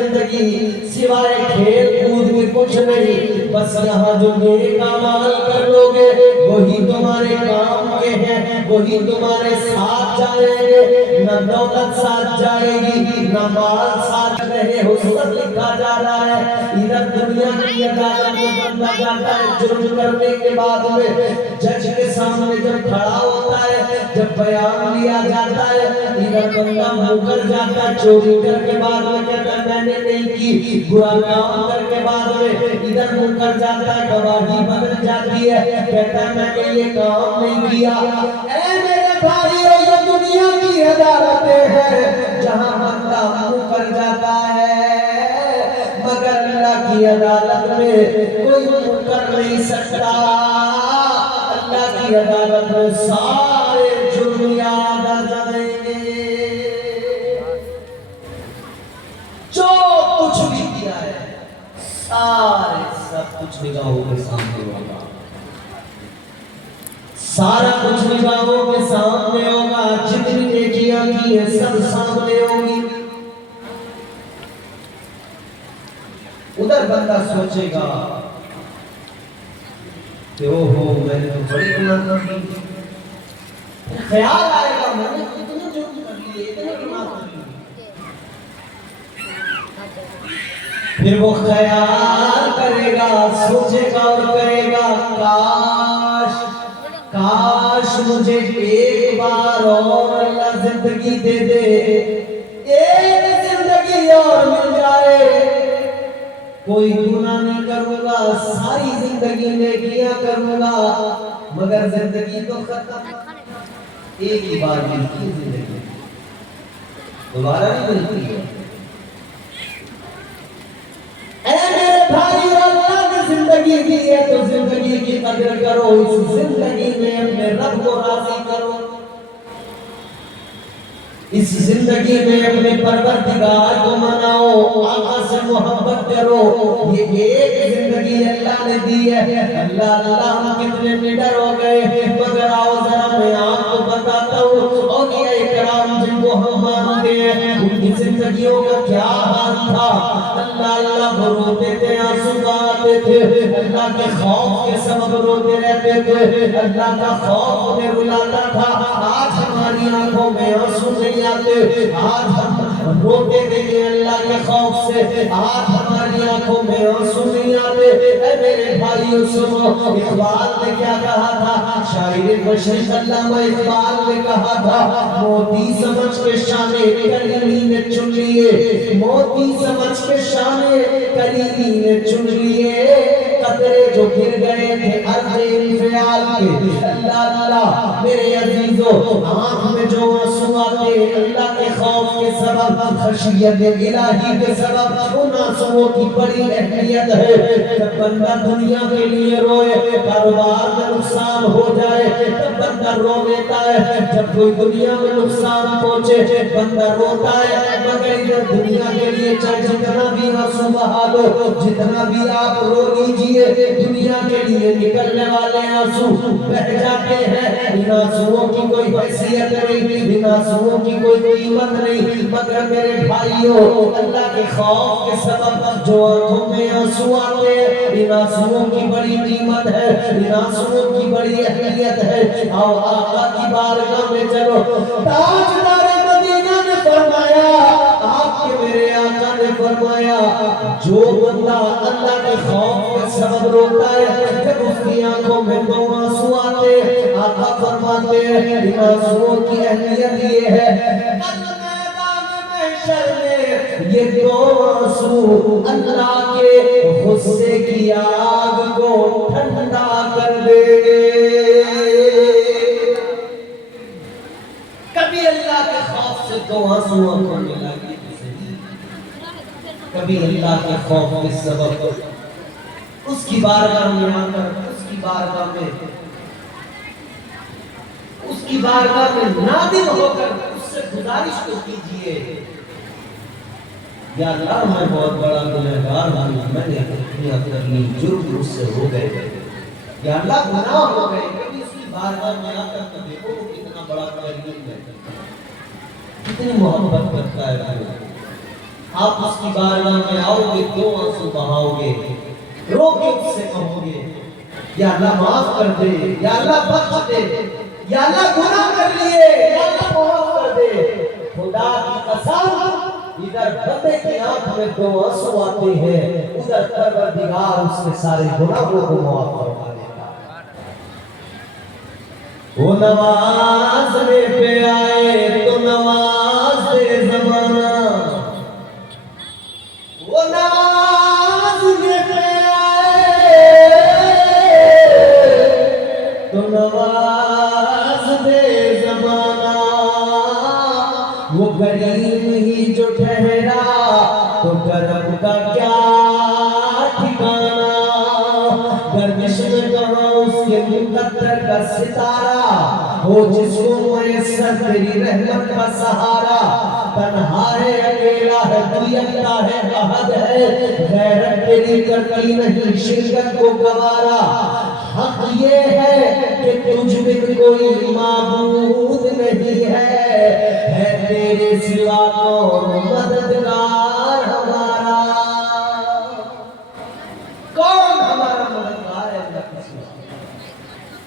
زندگی سوائے کھیل کود کے کچھ نہیں، بس یہاں جو نیک اعمال کر لو گے وہی تمہارے کام کے ہیں، وہی تمہارے ساتھ جائیں گے، نہ دولت ساتھ جائے گی نہ مال ساتھ رہے ہو۔ سب لکھا جا رہا ہے ادھر دنیا کی عدالت میں بندہ جاتا ہے جرم کرنے کے بعد میں جج کے سامنے جب کھڑا ہوتا ہے، جب بیان لیا جاتا ہے، ادھر بندہ مکر جاتا ہے چوری کر کے بعد میں کہتا ہے میں نے نہیں کی، برا کام کر کے بعد میں ادھر مکر جاتا ہے، گواہی بدل جاتی ہے، کہتا ہے میں نے یہ کام نہیں کیا۔ اے میرے بھائیو یہ دنیا کی عدالتیں ہیں جہاں بندہ مکر جاتا ہے، مگر اللہ کی عدالت میں کوئی مکر نہیں سکتا۔ اللہ کی عدالت میں سارے جرم یاد آ جائیں گے، جو کچھ بھی کیا ہے سارے سب کچھ نگاہوں کے سامنے ہوگا، سارا کچھ نگاہوں کے سامنے ہوگا، جتنی نیکیاں کی ہیں سب سامنے ہوگی۔ ادھر بندہ سوچے گا کہ اوہو میں نے تو بڑی گناہ کر لی، خیال آئے گا میں نے اتنے جرم کر لیے، اتنے گناہ کر لیے، پھر وہ خیال کرے گا، سوچے گا اور کرے گا کاش کاش مجھے ایک بار اور اللہ زندگی دے دے، ایک زندگی اور مل جائے، کوئی گناہ نہیں کروں گا، ساری زندگی نیکیاں کروں گا، مگر زندگی تو ختم، ایک ہی بار ملتی ہے زندگی، دوبارہ نہیں ملتی ہے۔ اے میرے بھائی اللہ نے زندگی دی ہے تو زندگی کی قدر کرو، اس زندگی میں اپنے رب کو راضی کرو، اس زندگی میں اپنے پروردگار کو مناؤ، آقا سے محبت کرو، یہ ایک زندگی اللہ نے دی ہے۔ اللہ اللہ ہم کتنے نڈر ہو گئے، مگر آؤ ذرا میں آپ کو بتاتا ہوں اولیاء کرام جن کو ہم مانتے ہیں ان کی زندگیوں کا کیا حال تھا۔ اللہ اللہ وہ روتے تھے، آنسو بہاتے تھے، اللہ کے خوف کے سبب روتے رہتے تھے، اللہ کا خوف انہیں رلاتا تھا۔ آج ہماری آنکھوں میں آنسو نہیں آتے، آج ہم روتے تھے اللہ کے خوف سے، آج ہماری آنکھوں میں آنسو نہیں آتے۔ اے میرے بھائیو سنو، اقبال نے کیا کہا تھا، شاعر مشرق علامہ اقبال نے کہا تھا، موتی سمجھ کے شان کریمی نے چن لیے، موتی سمجھ کے شان کریمی نے چن لیے، قطرے جو گر گئے تھے عرض انفعال کے۔ اللہ اللہ میرے عزیزو، آنکھ میں جو آنسو آتے اللہ کے خوف کے سبب، خشیت الہی کے سبب، ان آنسوؤں کی بڑی اہمیت ہے۔ جب بندہ دنیا کے لیے روئے، کاروبار میں نقصان ہو جائے تب بندہ رو لیتا ہے، جب کوئی دنیا میں نقصان پہنچے بندہ روتا ہے، مگر ادھر دنیا کے لیے چاہے جتنا بھی آنسو بہا دو، جتنا بھی آپ رو لیجئے، دنیا کے لیے نکلنے والے آنسو بہ جاتے ہیں، ان آنسوؤں کی کوئی حیثیت نہیں، ان آنسوؤں کی کوئی قیمت نہیں، مگر میرے بھائیو اللہ کے خوف کے سبب جو آنکھوں میں آنسو آتے ہیں، ان آنسوؤں کی بڑی قیمت ہے، ان آنسوؤں کی بڑی اہمیت ہے۔ آؤ آقا کی بارگاہ میں چلو، تاجدار مدینہ نے فرمایا، آپ کے میرے آقا نے فرمایا، جو بندہ اللہ کے خوف کے سبب روتا ہے، جب اس کی آنکھوں میں دو آنسو آتے ہیں، آقا فرماتے ہیں ان آنسوؤں کی اہمیت یہ ہے، کل میدان محشر میں یہ دو آنسو اللہ کے غصے کی آگ کو ٹھنڈا کر دے گے۔ کبھی اللہ کے خوف سے دو آنسو آنکھوں میں لگے، کبھی اللہ کے خوف کے سبب اس کی بارگاہ میں آ کر اس کی بارگاہ میں نادم ہو کر اس سے گزارش کو کیجئے، یا اللہ میں بہت بڑا گنہگار ہوں، میں نے اتنی کرنی جرم مجھ سے ہو گئے، یا اللہ گناہ ہو گئے، کبھی اس کی بارگاہ میں آ کر تو دیکھو وہ کتنا بڑا کریم ہے، کتنی محبت کرتا ہے۔ آپ اس کی بارگاہ میں آؤ گے، دو آنسو بہاؤ گے، رو کے اس سے کہو گے یا اللہ معاف کر دے، یا اللہ بخش دے، یا اللہ گناہ کر لیے، یا اللہ معاف کر دے۔ خدا کی قسم ادھر بندے کی آنکھ میں دو آنسو آتے ہیں، ادھر پروردگار اس کے سارے گناہوں کو معاف فرما دیتا ہے۔ وہ نوازنے پہ آئے تو نواز دے زمانہ، وہ نوازنے پہ آئے تو نواز دے زمانہ، وہ غریب ہی جو ٹھہرا تو کرم کا کیا ٹھکانہ، گردش میں کہاں اس کے مقدر کا ستارہ، ہو جس کو میسر تیری رحمت کا سہارا، تنہا ہے اکیلا ہے تو یکتا ہے احد ہے، غیرت تیری کرتی نہیں شرکت کو گوارا، حق یہ ہے کہ تجھ میں کوئی معبود نہیں ہے تیرے سوا کون مددگار ہمارا، کون ہمارا مددگار ہے اللہ کے سوا،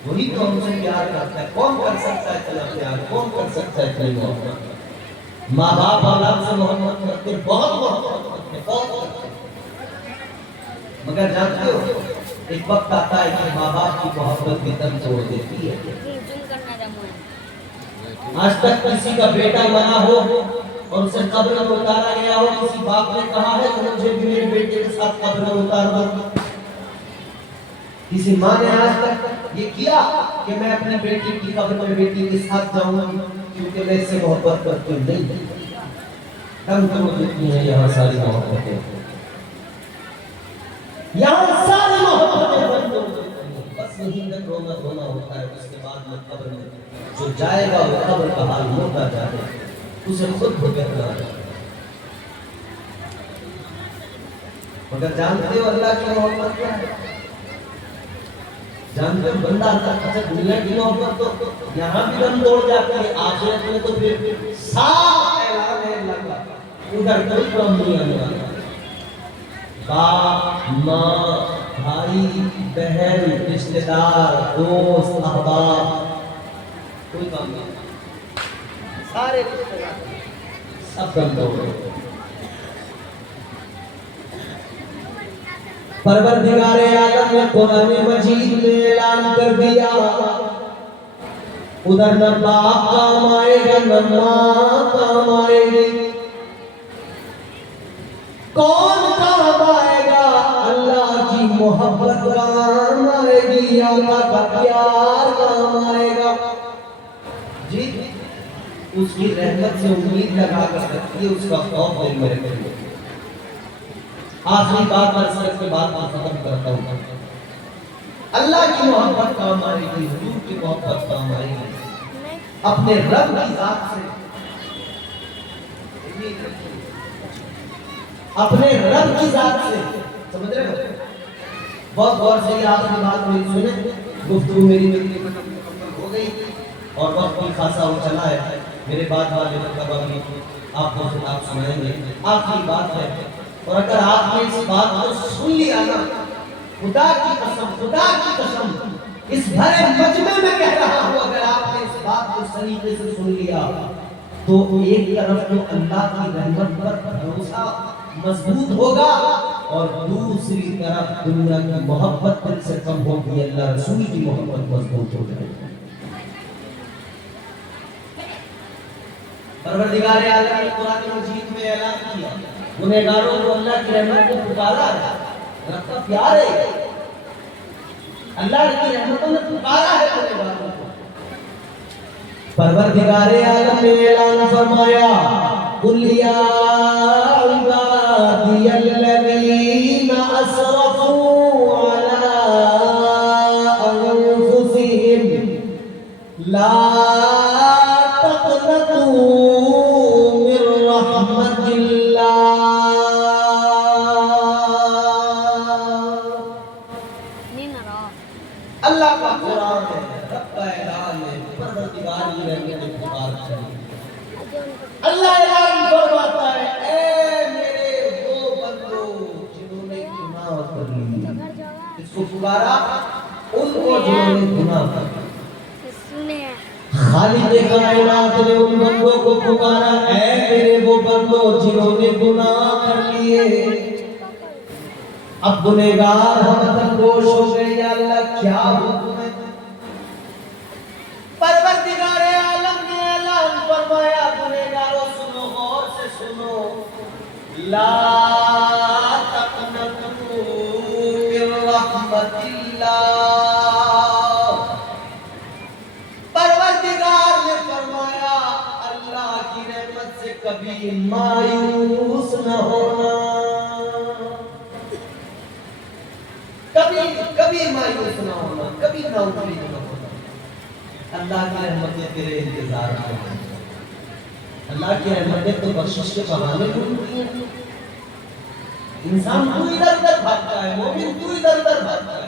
وہی تو ہم سے پیار کرتا ہے، کون کر سکتا ہے اتنا پیار، کون کر سکتا ہے اتنی محبت، ماں باپ اولاد سے محبت کرتے، بہت محبت کرتے، بہت کرتے، مگر جانتے ہو ایک وقت آتا ہے کہ ماں باپ کی محبت بھی دم توڑ دیتی ہے۔ آج تک کسی کا بیٹا بنا ہو اور اسے قبر میں اتارا گیا ہو، کسی باپ نے کہا ہے کہ مجھے بھی میرے بیٹے کے ساتھ قبر میں اتار دو؟ کسی ماں نے آج تک یہ کیا کہ میں اپنے بیٹے کی قبر میں بیٹی کے ساتھ جاؤں گا کیونکہ میں اس سے محبت کرتی ہوں؟ نہیں، دم توڑ دیتی ہیں یہاں ساری محبتیں، یہاں ساری محبتیں بند ہو جاتی ہیں، بس یہی تک رونا دھونا ہوتا ہے، اس کے بعد میں قبر میں جو جائے گا وہ قبر کا حال ہوتا جائے گا، اسے خود بھگتنا ہے۔ مگر جانتے ہو اللہ کی محبت کیا ہے؟ جانتے ہو بندہ اللہ کا دنیا کی محبت تو یہاں بھی دم توڑ جاتی ہے، آخرت میں تو پھر صاف اعلان ہے اللہ کا، ادھر کوئی کام نہیں آنے والا، باپ ماں بھائی بہن رشتہ دار دوست احباب کوئی کام نہیں، سارے رشتہ دار سب دم توڑ۔ پروردگار عالم نے قرآن مجید میں اعلان کر دیا، ادھر نہ باپ کام آئے گا نہ ماں کام آئے گی، کون کام آئے گا؟ اللہ کی محبت کام آئے گی، اللہ کا پیار کام آئے گا، جی اس کی رحمت سے امید لگا کر رکھیے، اس کا خوف دل میں رکھیے۔ آخری بات اس کے بعد میں ختم کرتا ہوں، اللہ کی محبت کام آئے گی، حضور کی محبت کام آئے گی، اپنے رب کی ذات سے اپنے رب کی ذات سے، سمجھ رہے ہو؟ بہت غور سے یہ آخری بات میری سنیں، گفتگو میری ہو گئی اور وقت بھی خاصا ہو چلا ہے، میرے بعد والے مرتبہ بھی آپ کو آپ سنائیں گے، آخری بات ہے، اور اگر آپ نے اس بات کو سن لیا نا، خدا کی قسم اس بھرے مجمع میں کہہ رہا ہوں، اگر آپ نے اس بات کو طریقے سے سن لیا تو ایک طرف تو اللہ کی رحمت پر بھروسہ مضبوط ہوگا اور دوسری طرف دنیا کی محبت دل سے کم ہوگی، اللہ رسول کی محبت مضبوط ہو جائے گی۔ پروردگار عالم نے قرآن مجید میں اعلان کیا، گنہگاروں کو اللہ کی رحمت کو پکارا ہے، رب کا پیار ہے، اللہ کی رحمتوں نے پکارا ہے گنہگاروں کو۔ پروردگار عالم نے اعلان فرمایا، قُلْ يَا عِبَادِيَ الَّذِينَ أَسْرَفُوا عَلَىٰ أَنفُسِهِمْ لَا تَقْنَطُوا مِن رَّحْمَتِ اللَّهِ، اللہ کا قرآن ہے، رب کا اعلان ہے، پروردگار کی رحمت پکار چاہیے۔ اللہ اعلان فرماتا ہے، اے میرے کو پکارا ان کو جنہوں نے گناہ کیا. خالق کائنات نے ان بندوں کو پکارا اے میرے وہ بندوں جنہوں نے گناہ کر لیے. اب گنہگار ہم تندوش ہو گئے یا اللہ کیا حکم ہے. پروردگار عالم نے اعلان فرمایا گنہگاروں سنو غور سے سنو لا تقنطوا من رحمت اللہ. پروردگار نے فرمایا اللہ کی رحمت سے کبھی مایوس نہ ہونا. کبھی مایوس نہ ہونا, کبھی نا امید نہ ہونا. اللہ کی رحمتیں تیرے انتظار میں ہیں. اللہ کی رحمتیں تو بخشش کے بہانے ڈھونڈتی ہیں. انسان تو ادھر ادھر بھاگتا ہے, مومن تو ادھر ادھر بھاگتا ہے,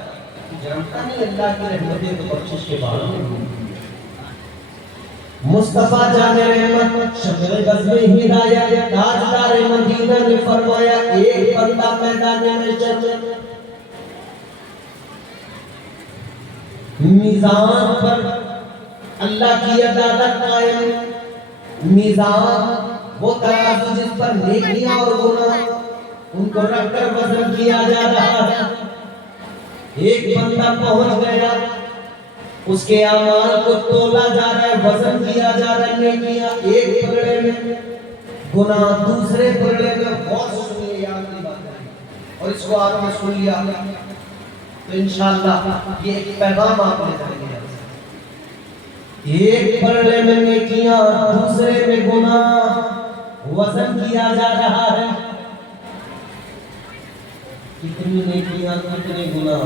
جانتا نہیں اللہ کی رحمتیں تو بخشش کے بہانے ڈھونڈتی ہیں. مصطفیٰ جان رحمت شمر غزل ہدایت تاجدار مدینہ نے فرمایا ایک بندہ میدان محشر میں میزان پر اللہ کی عدالت قائم, میزان وہ ترازو جس پر نیکیاں اور گناہ ان کو رکھ کر وزن کیا جا رہا ہے. ایک بندہ پہنچ گیا, اس کے اعمال کو تولا جا رہا ہے, وزن کیا جا رہا ہے. نیکیاں ایک پلڑے میں, گناہ دوسرے پلڑے میں. غور سے سنیے یہ آخری بات ہے اور اس کو آپ نے سن لیا تو انشاءاللہ یہ ایک پیغام آپ نے جائیں گے. ایک پلڑے میں نیکیاں دوسرے میں گناہ, وزن کیا جا رہا ہے. کتنی نیکیاں کتنے گناہ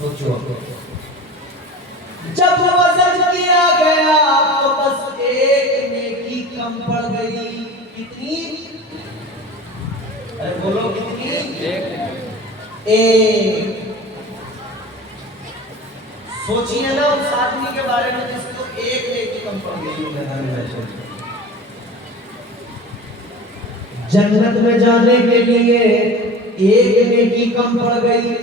سوچو. جب وزن کیا گیا تو بس ایک نیکی کم پڑ گئی. کتنی؟ ارے بولو کتنی؟ ایک. سوچیے نا اس آدمی کے بارے میں جس کو ایک نیکی کم پڑ گئی. جنت میں جانے کے لیے ایک نیکی کم پڑ گئی.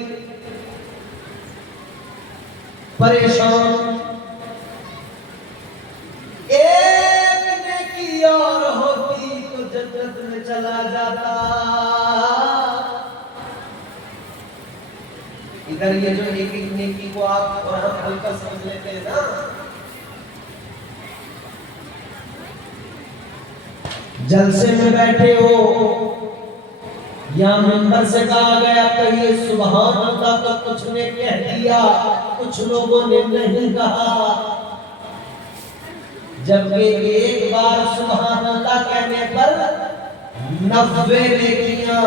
پریشان. ایک نیکی اور ہوتی تو جنت میں چلا جاتا. ادھر یہ جو ایک ایک نیکی کو آپ اور ہم ہلکا سمجھ لیتے ہیں نا, جلسے میں بیٹھے ہو یا منبر سے کہا گیا کہیے سبحان اللہ تو کچھ نے کہہ دیا, کچھ لوگوں نے نہیں کہا. جبکہ ایک بار سبحان اللہ کہنے پر 90 نیکیاں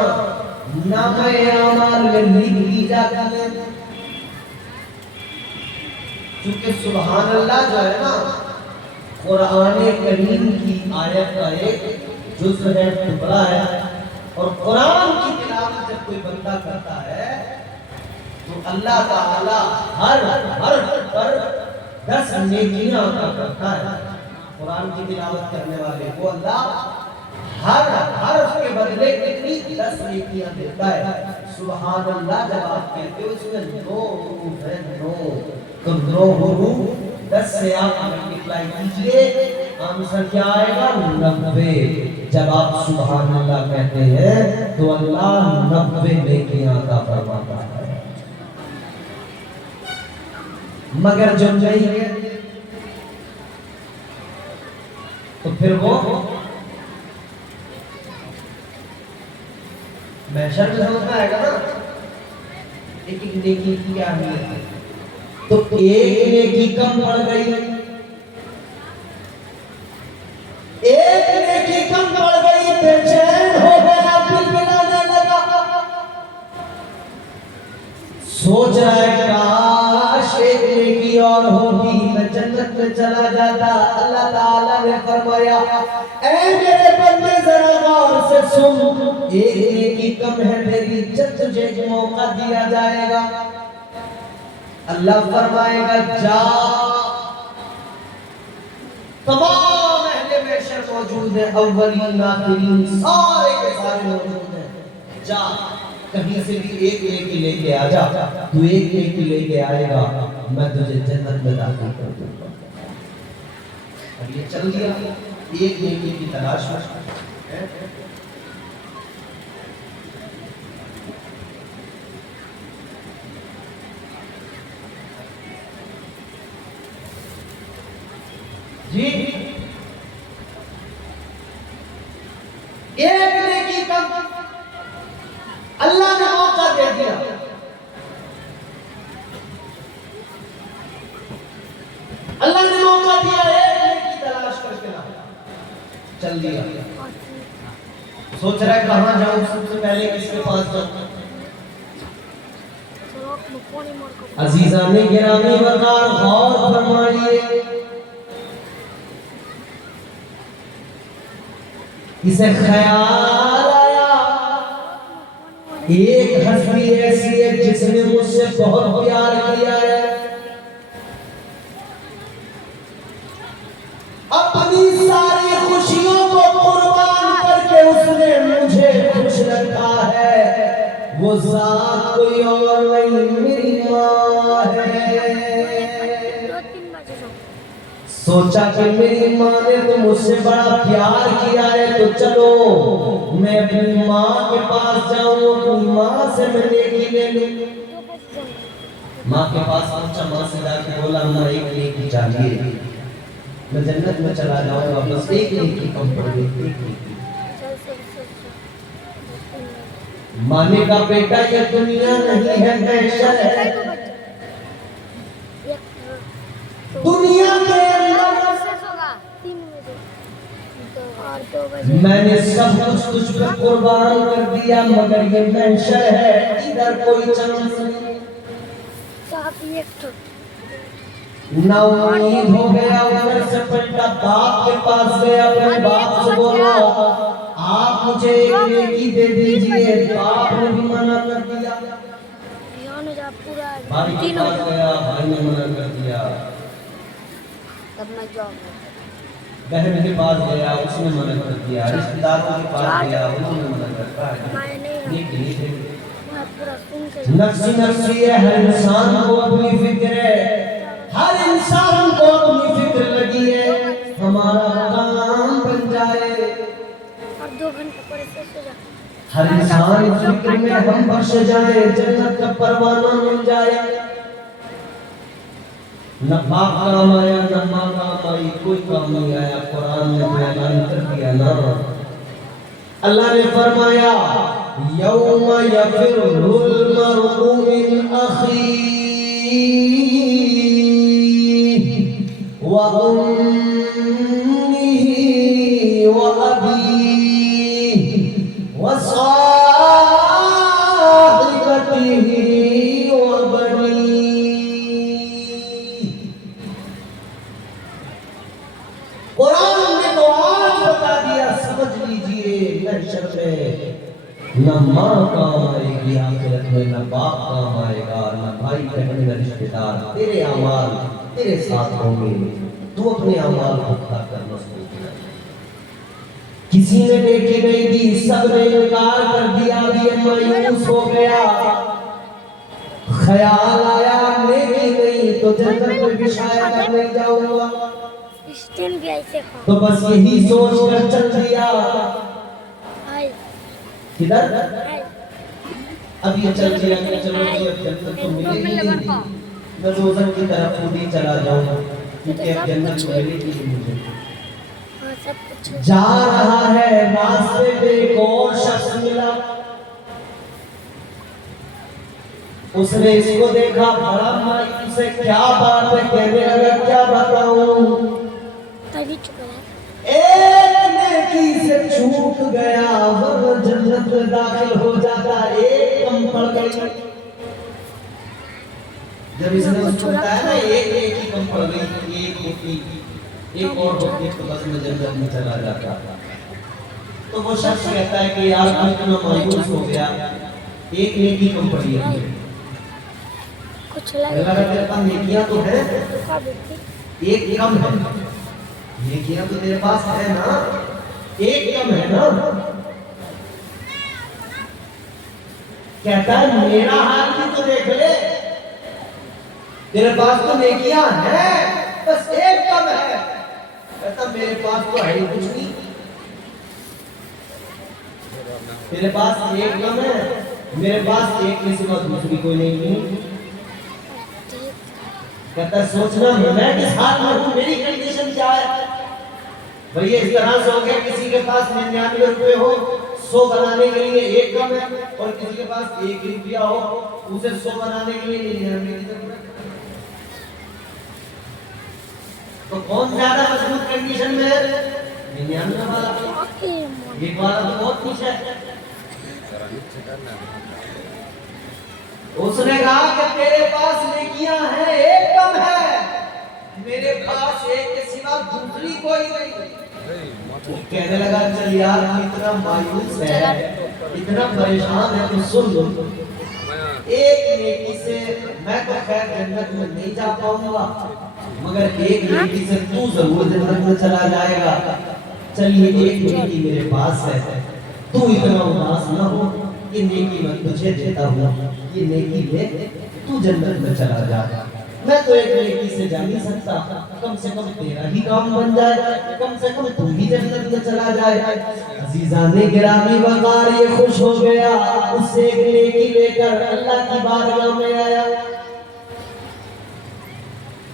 نامہ اعمال میں لکھ دی جاتی ہیں. کیونکہ سبحان اللہ جو ہے نا قرآن کریم کی آیت کا ایک جزء ہے, ٹکڑا ہے. اور قرآن کی تلاوت جب کوئی بندہ کرتا ہے تو اللہ تعالی ہر حرف پر 10 نیکیاں عطا کرتا ہے. قرآن کی تلاوت کرنے والے کو اللہ ہر حرف کے بدلے کتنی 10 نیکیاں دیتا ہے. سبحان اللہ جب آپ کہتے ہو اس میں 9 حروف ہے, 9 تو 9 حروف 10 سے آپ ملٹیپلائی کیجئے, آنسر کیا آئے گا؟ 90. جب آپ سبحان اللہ کہتے ہیں تو اللہ 90 نیکیاں عطا فرماتا ہے. مگر جب نہیں ہے تو پھر وہ محشر میں سمجھنا آئے گا نا ایک ایک نیکی کی کیا اہمیت ہے. تو ایک نیکی کم پڑ گئی, ایک نیکی کم پڑ گئی, بے چین ہو گیا, دل بلانے لگا, سوچ رہا ہے کاش ایک نیکی اور ہوتی میں جنت میں چلا جاتا. اللہ تعالیٰ نے فرمایا اے میرے بندے ذرا غور سے سن, ایک نیکی کم ہے میری, جب تجھے ایک موقع دیا جائے گا. اللہ فرمائے گا جا, تمام اہل محشر موجود ہیں, اولین آخرین سارے کے سارے موجود ہیں, جا کہیں سے بھی ایک نیکی لے کے آ جا، تو ایک نیکی لے کے آئے گا میں تجھے جنت میں داخل کر دوں گا۔ اب یہ چل دیا ایک نیکی کی تلاش میں۔ جی ایک نیکی کا اللہ نے موقع دے دیا، اللہ نے موقع دیا ایک نیکی تلاش کر کے لا، چل دیا، سوچ رہا ہے کہاں جاؤں، سب سے پہلے کس کے پاس جاؤں؟ عزیزان گرامی وقار غور فرمائیے، اسے خیال آیا ایک ہستی ایسی ہے جس نے مجھ سے بہت پیار کیا ہے، اپنی ساری خوشیوں کو قربان کر کے اس نے مجھے خوش رکھا ہے، وہ ذات کوئی اور نہیں میری ماں ہے۔ سوچا کہ میری ماں نے تو مجھ سے بڑا پیار کیا ہے، تو چلو میں اپنی ماں کے پاس جاؤں، اپنی ماں سے میں نیکی لے لوں۔ ماں کے پاس پہنچا، ماں سے جا کے بولا ماں ایک نیکی چاہیے، میں جنت میں چلا جاؤں گا، بس ایک نیکی کم پڑ گئی۔ ماں نے کہا بیٹا یہ دنیا نہیں ہے محشر ہے، دنیا کے میں نے سب کچھ تجھ پر قربان کر دیا، مگر یہ محشر ہے، ادھر کوئی چانس نہیں۔ نہ امید ہو گیا، ادھر سے پلٹا باپ کے پاس گیا، اپنے باپ سے بولا آپ مجھے ایک نیکی دے دیجئے، باپ نے بھی منع کر دیا۔ بھائی کے پاس گیا، بھائی نے منع کر دیا۔ بہن کے پاس گیا، اس نے منع کر دیا۔ رشتہ داروں کے پاس گیا، انہوں نے منع کر دیا۔ نفسی نفسی ہے، ہر انسان کو اپنی فکر ہے، ہر انسان کو اپنی فکر لگی ہے، ہمارا کام بن جائے۔ ہر انسان فکر میں ہم بخش جائیں، جنت کا پروانہ مل جائے۔ نہ باپ کام آیا، نہ ماں کام آئی، کوئی کام نہیں آیا۔ قرآن نے بیان کر دیا نا، اللہ نے فرمایا یوم یفر المرء من اخیہ وامہ وابیہ وصاحبتہ وبنیہ۔ قرآن نے تو آج بتا دیا، سمجھ لیجئے محشر میں نہ ماں کام آئے گی، آخرت میں نہ باپ کام آئے گا، نہ بھائی بہن نہ رشتہ دار۔ تیرے اعمال تیرے ساتھ ہوں گے، تو اپنے اعمال کو کھا کر مضبوط کر۔ کسی نے نیکی نہیں دی، سب نے انکار کر دیا، یہ مایوس ہو گیا۔ خیال آیا نیکی نہیں تو جنت میں بھی شاید نہیں جاؤں گا، تو بس یہی سوچ کر چل دیا۔ کدھر؟ اب یہ چل دیا کہ چلو جی اب جنت تو ملے گی نہیں، میں دوزخ کی طرف خود ہی چلا جاؤں، کیونکہ اب جنت تو ملے گی نہیں مجھے۔ جا رہا ہے، راستے پہ ایک اور شخص ملا، اس نے اس کو دیکھا، بڑا مایوس ہے، کیا بات ہے، کہنے لگا کیا بتاؤں، ایک نیکی سے چھوٹ گیا ورنہ جنت میں داخل ہو جاتا، ایک کم پڑ گئی۔ جب اس نے سنتا ہے نا ایک نیکی کم پڑ گئی، ایک ہوتی ایک اور ہوتی تو بس میں جنت میں چلا جاتا، تو وہ شخص کہتا ہے کہ یار میں اتنا مایوس ہو گیا، ایک نیکی کم پڑی ہے، اللہ تیرے پاس نیکیاں تو ہیں، ایک کم ہے، نیکیاں تو تیرے پاس ہے نا، ایک کم ہے نا، کہتا ہے میرا حال بھی تو دیکھ لے، تیرے پاس تو نیکیاں ہیں بس ایک کم ہے. کہتا میرے پاس تو ہے ہی کچھ نہیں، تیرے پاس ایک کم ہے، میرے پاس ایک کے سوا دوسری کوئی نہیں. کہتا سوچنا میں کس حال میں ہوں، میری کنڈیشن کیا ہے. بھئی اس طرح سے ہو گیا کسی کے پاس 99 روپے ہو، 100 بنانے کے لیے ایک کم ہے، اور کسی کے پاس 1 روپیہ ہو اسے 100 بنانے کے لیے 99 کی ضرورت ہے. تو کون زیادہ مضبوط کنڈیشن میں ہے؟ 99 والا. ایک والا تو بہت کچھ ہے. اس نے کہا کہ تیرے پاس نیکیاں ہیں ایک کم ہے، میرے پاس ایک کے سوا دوسری کوئی نہیں. کہنے لگا چل یار اتنا مایوس ہے، اتنا پریشان ہے تو سن لو، ایک نیکی سے میں تو خیر جنت میں نہیں جا پاؤں گا، مگر ایک نیکی سے تو ضرور جنت میں چلا جائے گا. چلیے ایک نیکی میرے پاس ہے، تو اتنا اداس نہ ہو، یہ نیکی میں تجھے دیتا ہوں، یہ نیکی لے تو جنت میں چلا جا. میں تو ایک نیکی سے جا نہیں سکتا، کم سے کم تیرا ہی کام بن جائے، کم سے کم تو ہی جنت میں چلا جائے. عزیزان گرامی وقار یہ خوش ہو گیا، اس سے ایک نیکی لے کر اللہ کی بارگاہ میں آیا.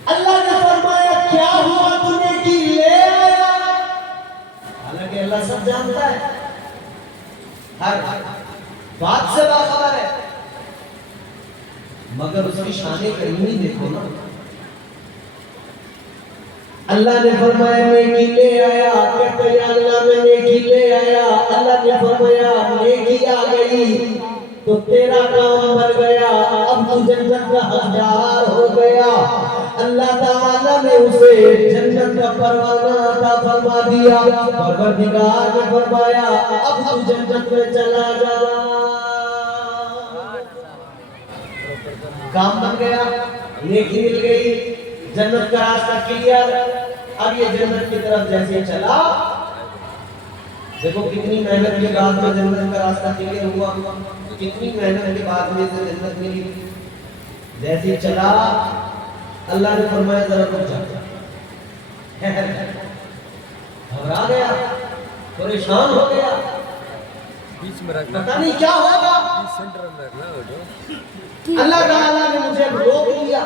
اللہ نے فرمایا کیا ہوا تو نیکی لے آیا. حالانکہ اللہ سب جانتا ہے، ہر بات سے باخبر ہے، مگر اس کی شان کریمی دیکھو نا. اللہ نے فرمایا نیکی لے آیا. کہتے ہیں اللہ میں نیکی لے آیا. اللہ نے فرمایا نیکی آ گئی تو تیرا کام بن گیا، اب تو جنت کا حقدار ہو گیا. اللہ تعالیٰ نے اسے جنت کا پروانہ عطا فرما دیا. پروردگار نے فرمایا اب تو جنت میں چلا جا. کام بن گیا، نیکی مل گئی، جنت کا راستہ کلیئر. اب یہ جنت کی طرف جیسے چلا، دیکھو کتنی محنت کے بعد میں جنت کا راستہ کلیئر ہوا، کتنی محنت کے بعد میں سے جنت ملی. جیسے چلا اللہ نے فرمایا ذرا رک جا. گھبرا گیا، پریشان ہو گیا، پتہ نہیں کیا ہوگا. اللہ تعالیٰ نے مجھے روک لیا.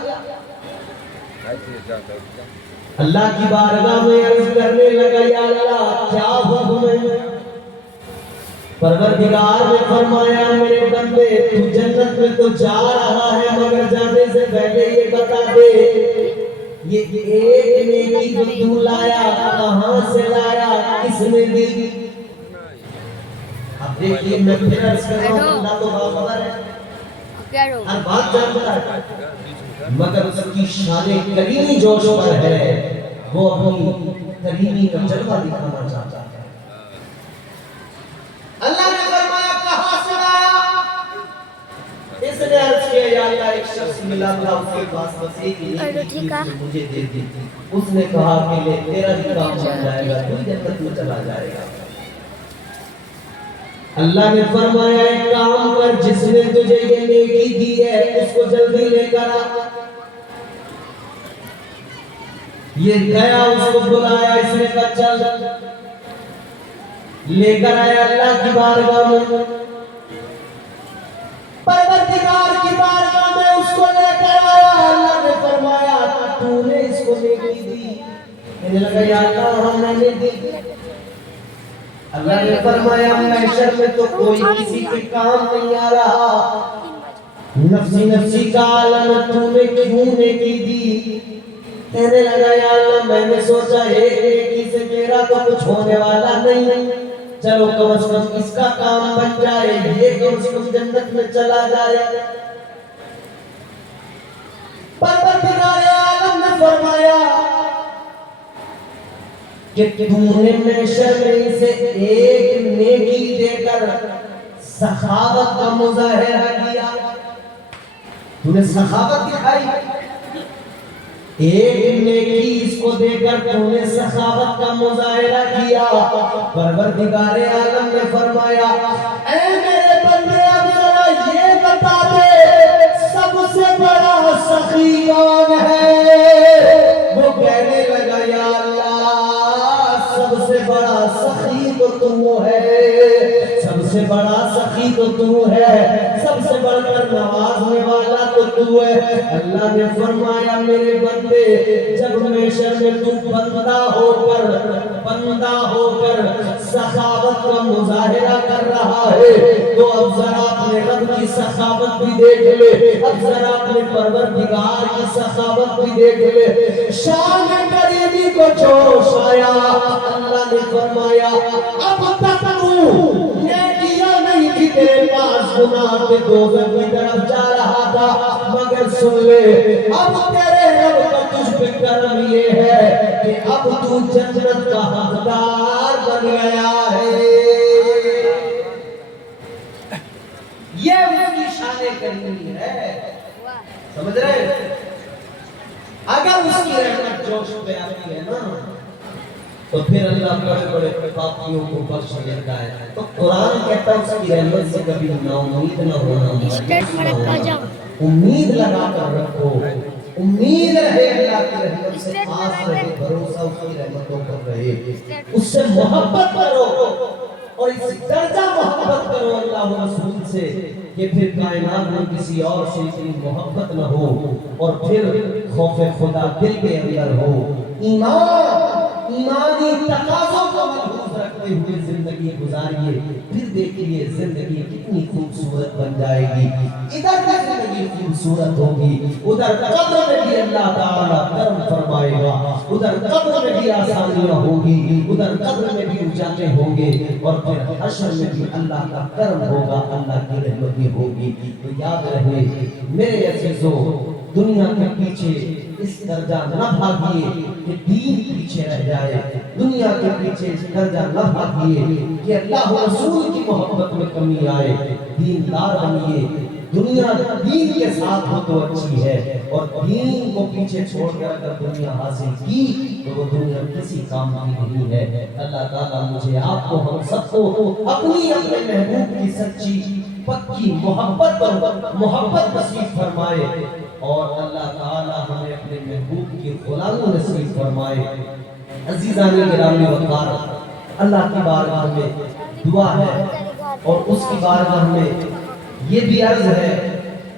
اللہ کی بارگاہ میں عرض کرنے لگا یا اللہ کیا حکم ہے. پروردگار نے فرمایا میرے بندے تو جنت میں تو جا رہا ہے، مگر جانے سے پہلے یہ بتا دے یہ ایک نیکی جو تو لایا کہاں سے لایا، کس نے دی. اب دیکھیے میں پھر عرض کر رہا ہوں اللہ تو باخبر ہے، ہر بات جانتا ہے، مگر اس کی شان کریمی جوش پر ہے، وہ اپنی کریمی کا جلوہ دکھانا چاہتا ہے. اللہ نے فرمایا کہاں سے لایا. اس نے عرض کیا یا اللہ ایک شخص ملا تھا، اس کے پاس بس ایک نیکی مجھے دے دی. اس نے کہا کہ لے تیرا بھی کام بن جائے گا، تو جنت میں چلا جائے گا. اللہ نے فرمایا ایک کام کر، جس نے تجھے یہ نیکی دی ہے اس کو جلدی لے کر آ. یہ گیا، اس کو بلایا، اس نے کہا چل. لے کر آیا اللہ کی بارگاہ میں. پروردگار کی بارگاہ میں اس کو لے کر آیا. اللہ نے فرمایا تو نے اس کو نیکی دی. کہنے لگا یا اللہ ہم نے دی. اللہ نے فرمایا محشر میں تو کوئی کسی کے کام نہیں آ رہا، نفسی نفسی کا عالم تو نے کیوں نیکی دی. کہنے لگا یا اللہ میں نے سوچا ایک نیکی سے میرا تو کچھ ہونے والا نہیں، چلو کم از کم اس کا کام بن جائے، یہ کم از کم جنت میں چلا جائے. پروردگار عالم نے فرمایا کہ تم نے محشر میں اسے ایک نیکی دے کر سخاوت کا مظاہرہ کیا. تم نے سخاوت دکھائی، ایک نیکی اس کو دے کر تم نے سخاوت کا مظاہرہ کیا. پروردگار عالم نے فرمایا اے میرے بندے اب ذرا یہ سخی تو تو ہے، سب سے بڑھ کر نوازنے والا تو تو ہے۔ اللہ نے فرمایا میرے بندے جب محشر میں تو بندہ ہو کر سخاوت کا مظاہرہ کر رہا ہے تو اب ذرا اپنے رب کی سخاوت بھی دیکھ لے، اب ذرا اپنے پروردگار کی سخاوت بھی دیکھ لے۔ شان کریمی کو جوش آیا، اللہ نے فرمایا اب تک تو نیکیاں نہیں تھی تیرے پاس، گناہ کے دوزخ کی طرف جا رہا تھا، مگر سن لے اب تیرے رب کا تجھ پہ کرم یہ ہے کہ اب تو جنت کا حقدار بن گیا ہے۔ یہ اس کی شان کریمی ہے، سمجھ رہے؟ اگر اس کی رحمت جوش پہ آتی ہے نا تو پھر اللہ بڑے بڑے پاپیوں کو بخش دیتا ہے۔ تو قرآن کہتا ہے اس کی رحمت سے کبھی نا امید نہ ہونا، امید لگا کر رکھو، امید رہے اللہ کی رحمت سے، آس رہے، بھروسہ اس کی رحمتوں پر رہے، اس سے محبت کرو اور اس درجہ محبت کرو اللہ و رسول سے کہ پھر کائنات میں کسی اور سے اتنی محبت نہ ہو، اور پھر خوف خدا دل کے اندر ہو، ایمانی تقاضوں کو ملحوظ رکھتے ہوئے زندگی گزاریے، پھر دیکھیے زندگی کتنی خوبصورت بن جائے گی۔ ادھر بھی زندگی خوبصورت ہوگی، ادھر قبر میں بھی اللہ تعالیٰ کرم فرمائے گا، ادھر قبر میں بھی آسانیاں ہوگی، ادھر قبر میں بھی اجالے ہوں گے، اور پھر حشر میں بھی اللہ کا کرم ہوگا، اللہ کی رحمتیں ہوگی۔ تو یاد رہے میرے عزیزو، دنیا کے پیچھے اس درجہ نہ بھاگیے کہ دین پیچھے رہ جائے، دنیا کے پیچھے اس درجہ نہ بھاگیے کہ اللہ و رسول کی محبت میں کمی آئے، دیندار بنیے۔ دنیا دین کے ساتھ ہو تو اچھی ہے، اور دین کو پیچھے چھوڑ کر اگر دنیا حاصل کی تو وہ دنیا کسی کام کی نہیں ہے۔ اللہ تعالیٰ مجھے آپ کو ہم سب کو اپنی اپنے محبوب کی سچی پکی محبت نصیب فرمائے، اور اللہ تعالیٰ ہمیں اپنے محبوب کی غلامی نصیب فرمائے۔ عزیزان گرامی وقار، اللہ کی بارگاہ میں دعا ہے اور اس کی بارگاہ میں یہ بھی عرض ہے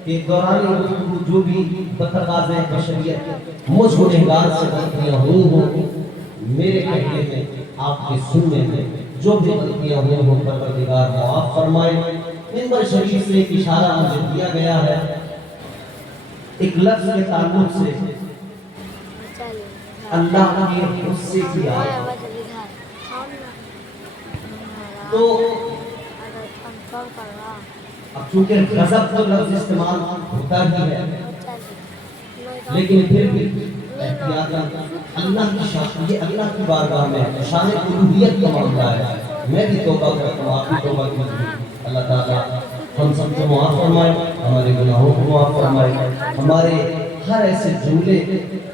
کہ دوران گفتگو جو بھی بتقاضِ بشریت مجھ گنہگار سے غلطیاں ہوئی ہوں، میرے کہنے میں، آپ کے سننے میں جو بھی غلطیاں ہوئی ہوں، پروردگار معاف فرمائے۔ منبر شریف سے ایک اشارہ مجھے دیا گیا ہے، ایک لفظ کے تعلق سے، اللہ کے غصے کی آیت۔ تو اب چونکہ غضب تو لفظ استعمال ہوتا ہی ہے، لیکن پھر بھی احتیاطاً اللہ کی شان، یہ اللہ کی بارگاہ میں شان الوہیت کا معاملہ ہے۔ میں بھی توبہ کرتا ہوں، آپ بھی توبہ کیجیے۔ اللہ تعالیٰ ہم سب کو معاف فرمائے، ہمارے گناہوں کو معاف فرمائے، ہمارے ہر ایسے جملے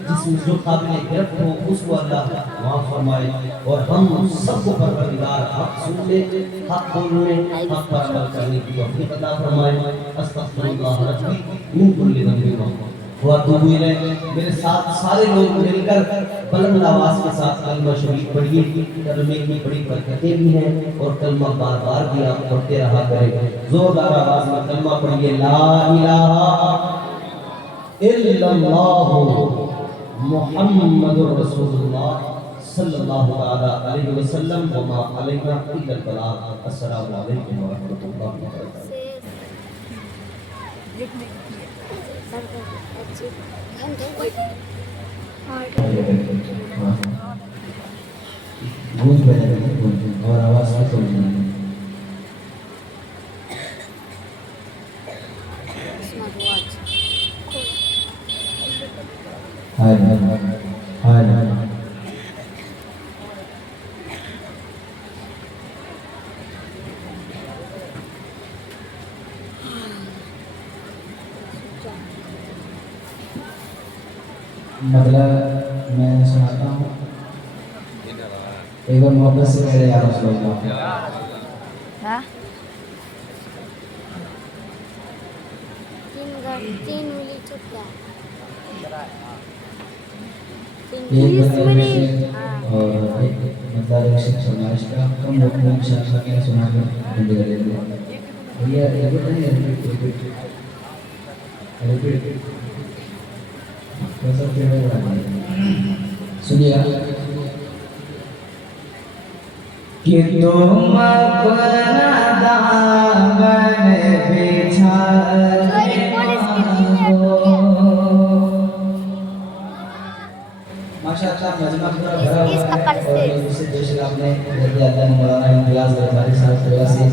جس میں جو قابل گرفت ہو اس کو اللہ معاف فرمائے، اور ہم سب کو پروردگار حق سننے، حق بولنے، حق پر عمل کرنے کی توفیق عطا فرمائے۔ استغفر اللہ ربی من کل ذنب واتوب الیہ۔ میرے ساتھ سارے لوگ مل کر بلند آواز کے ساتھ کلمہ شریف پڑھیے، کلمے کی بڑی برکتیں بھی ہیں، اور کلمہ بار بار بھی آپ پڑھتے رہا کریں۔ زوردار آواز میں کلمہ پڑھیے، لا الہ الا اللہ محمد رسول اللہ صلی اللہ علیہ وسلم، وما علینا الا البلاغ۔ السلام علیکم ورحمۃ اللہ وبرکاتہ۔ گونج بجا گونج اور آواز میں توڑ دیں۔ ہائے ہائے ہائے مطلب میں سناتا ہوں، ایک بار محبت سے کہہ رہے یا رسول اللہ، ایک اور ایک مطلب فرمائش کا ہم لوگ انشاءاللہ کیا سنا کر بندی کر لیتے ہیں۔ भैया रिपीट नहीं रिपीट कैसा फेवरेट सुनिएगा कि तुम अपना दामन बिछा माशाअल्लाह मजमा पूरा भरा हुआ है और इससे जैसे आपने अल्लाह ने मौलाना इम्तियाज गरबारी साहब की वजह से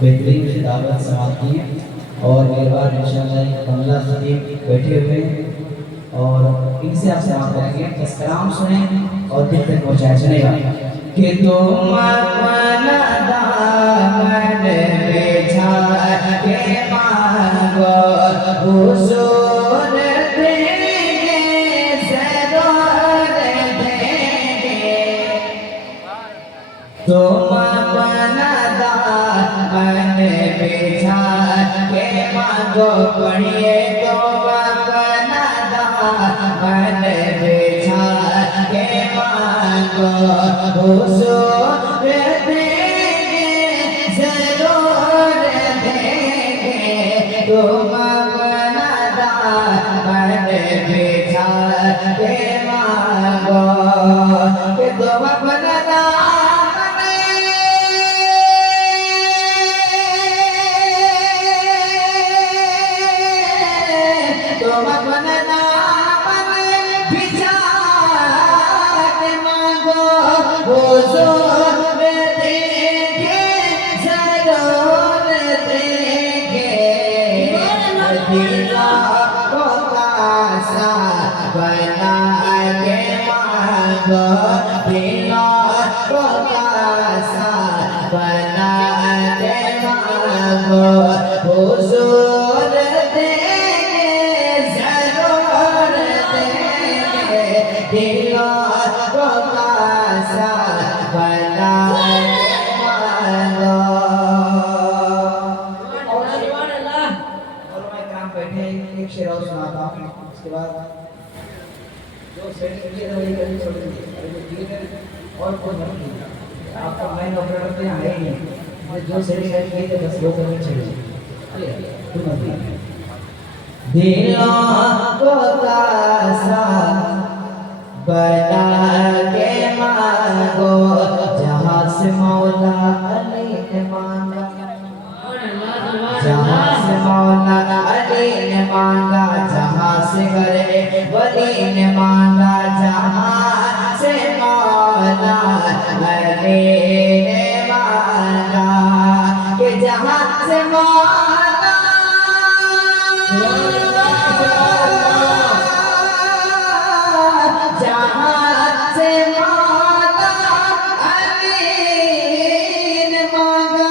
बेहतरीन खिताबत समाप्त की है और मेरे बाद इंशाअल्लाह कमला खतीब बैठे हुए हैं और इनसे आप समाप्त करेंगे बस कलाम सुने और दिल तक पहुंचाए सुनेगा कि तुम अपना दामन बिछा के मांगो हुजूर देंगे ज़रूर देंगे तुम अपना दामन बिछा के मांगो पढ़िए तुम अपना दामन बिछा के मांगो हुजूर देंगे ज़रूर देंगे तुम अपना दामन बिछा के मांगो कि तुम अपना तुम अपना दामन बिछा के मांगो हुजूर देंगे ज़रूर देंगे दिला को कासा बना के मांगो दिला को कासा बना के मांगो हुजूर देंगे ज़रूर देंगे दिला को कासा बना के मांगो और मैं काम बैठे एक शेर और सुनाता हूँ उसके बाद जो सेट किए थे वही करके छोड़ दीजिए और कोई नहीं आपका मेन ऑपरेटर तो यहाँ है ही नहीं जो सेट किए थे बस वो करके छोड़िए दिलों को कासा बना के मांगो जहाँ से मौला अली ने मांगा जहाँ से मौला अली ने मांगा जहाँ से करे वली ने मांगा जहाँ से मौला अली ने मांगा कि जहाँ से मौला जहाँ से मौला अली ने मांगा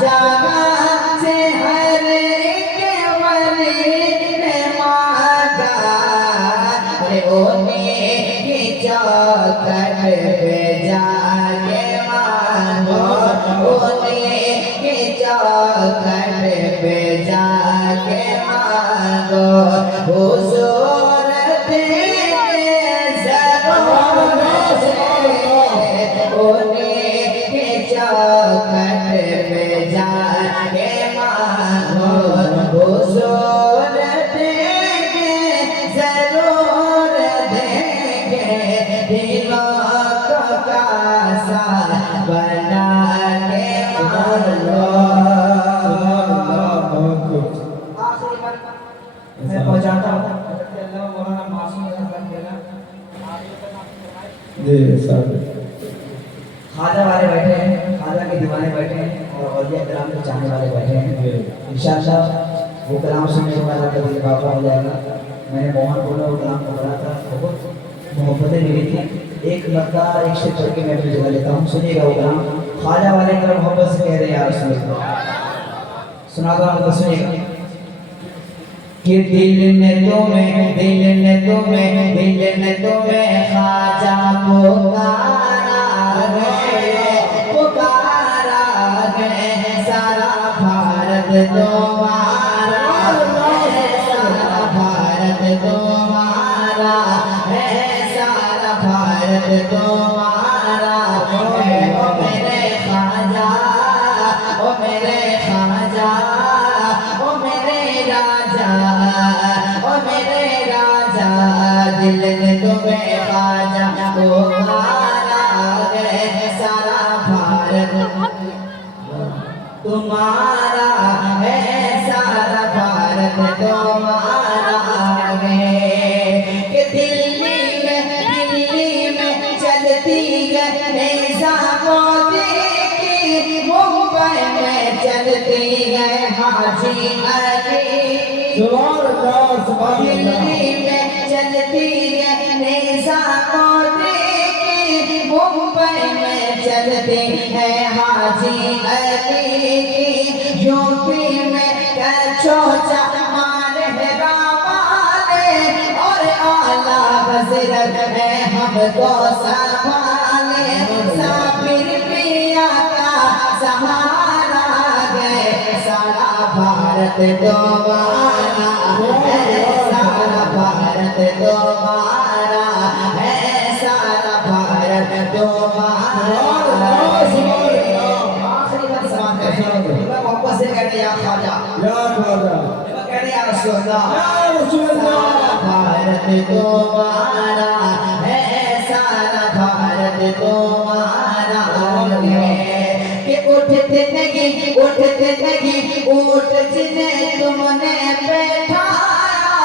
जहाँ से हर एक वली ने मांगा अरे उन्हीं की चौखट पे जाके मांगो उन्हीं की चौखट पे जाके मांगो हुजूर देंगे ज़रूर देंगे उन्हीं की चौखट पे जाके मांगो हुजूर देंगे ज़रूर देंगे दिलों को कासा बना के मांगो आखिरी बार मैं पहुंचाता हूँ अल्लाह मौलाना मासूम रहमत देना जी सर खाजा वाले बैठे हैं खाजा के दीवाने बैठे हैं और औलिया कलाम के चाहने वाले बैठे हैं इंशाअल्लाह वो कलाम सुनने के बाद आपका दिल बाबा हो जाएगा मैंने मोहन बोला वो कलाम को पढ़ा था बहुत मोहब्बतें मिली थी एक लगता एक से चढ़ के मैं अपनी जगह लेता हूँ सुनिएगा वो कलाम खाजा वाले तरफ मोहब्बत से कह रहे हैं यार सुनाता हूँ तो सुनिएगा कि दिल ने तुम्हें खाजा पुकारा है सारा भारत तुम्हारा है सारा भारत तुम्हारा है सारा भारत तुम्हारा है ओ मेरे खाजा दिल ने तुम्हें ख्वाजा पुकारा है सारा भारत तुम्हारा है सारा भारत तुम्हारा है कि दिल्ली में चलती है निज़ामुद्दीन की मुंबई में चलती है हाजी अली दिल्ली में चलती है निज़ामुद्दीन की मुंबई में चलती है हाजी अली यूपी में चोचा मारहरा वाले और आला हज़रत है हमको संभाले साबिर पिया का सहारा गए सारा भारत तुम्हारा है सारा भारत तुम्हारा है सारा भारत तुम्हारा वापस से कहते या ख्वाजा कहते या रसूलुल्लाह सारा भारत तुम्हारा है सारा भारत तुम्हारा है कि उठते नहीं ऊँट जिन्हें तुमने बैठाया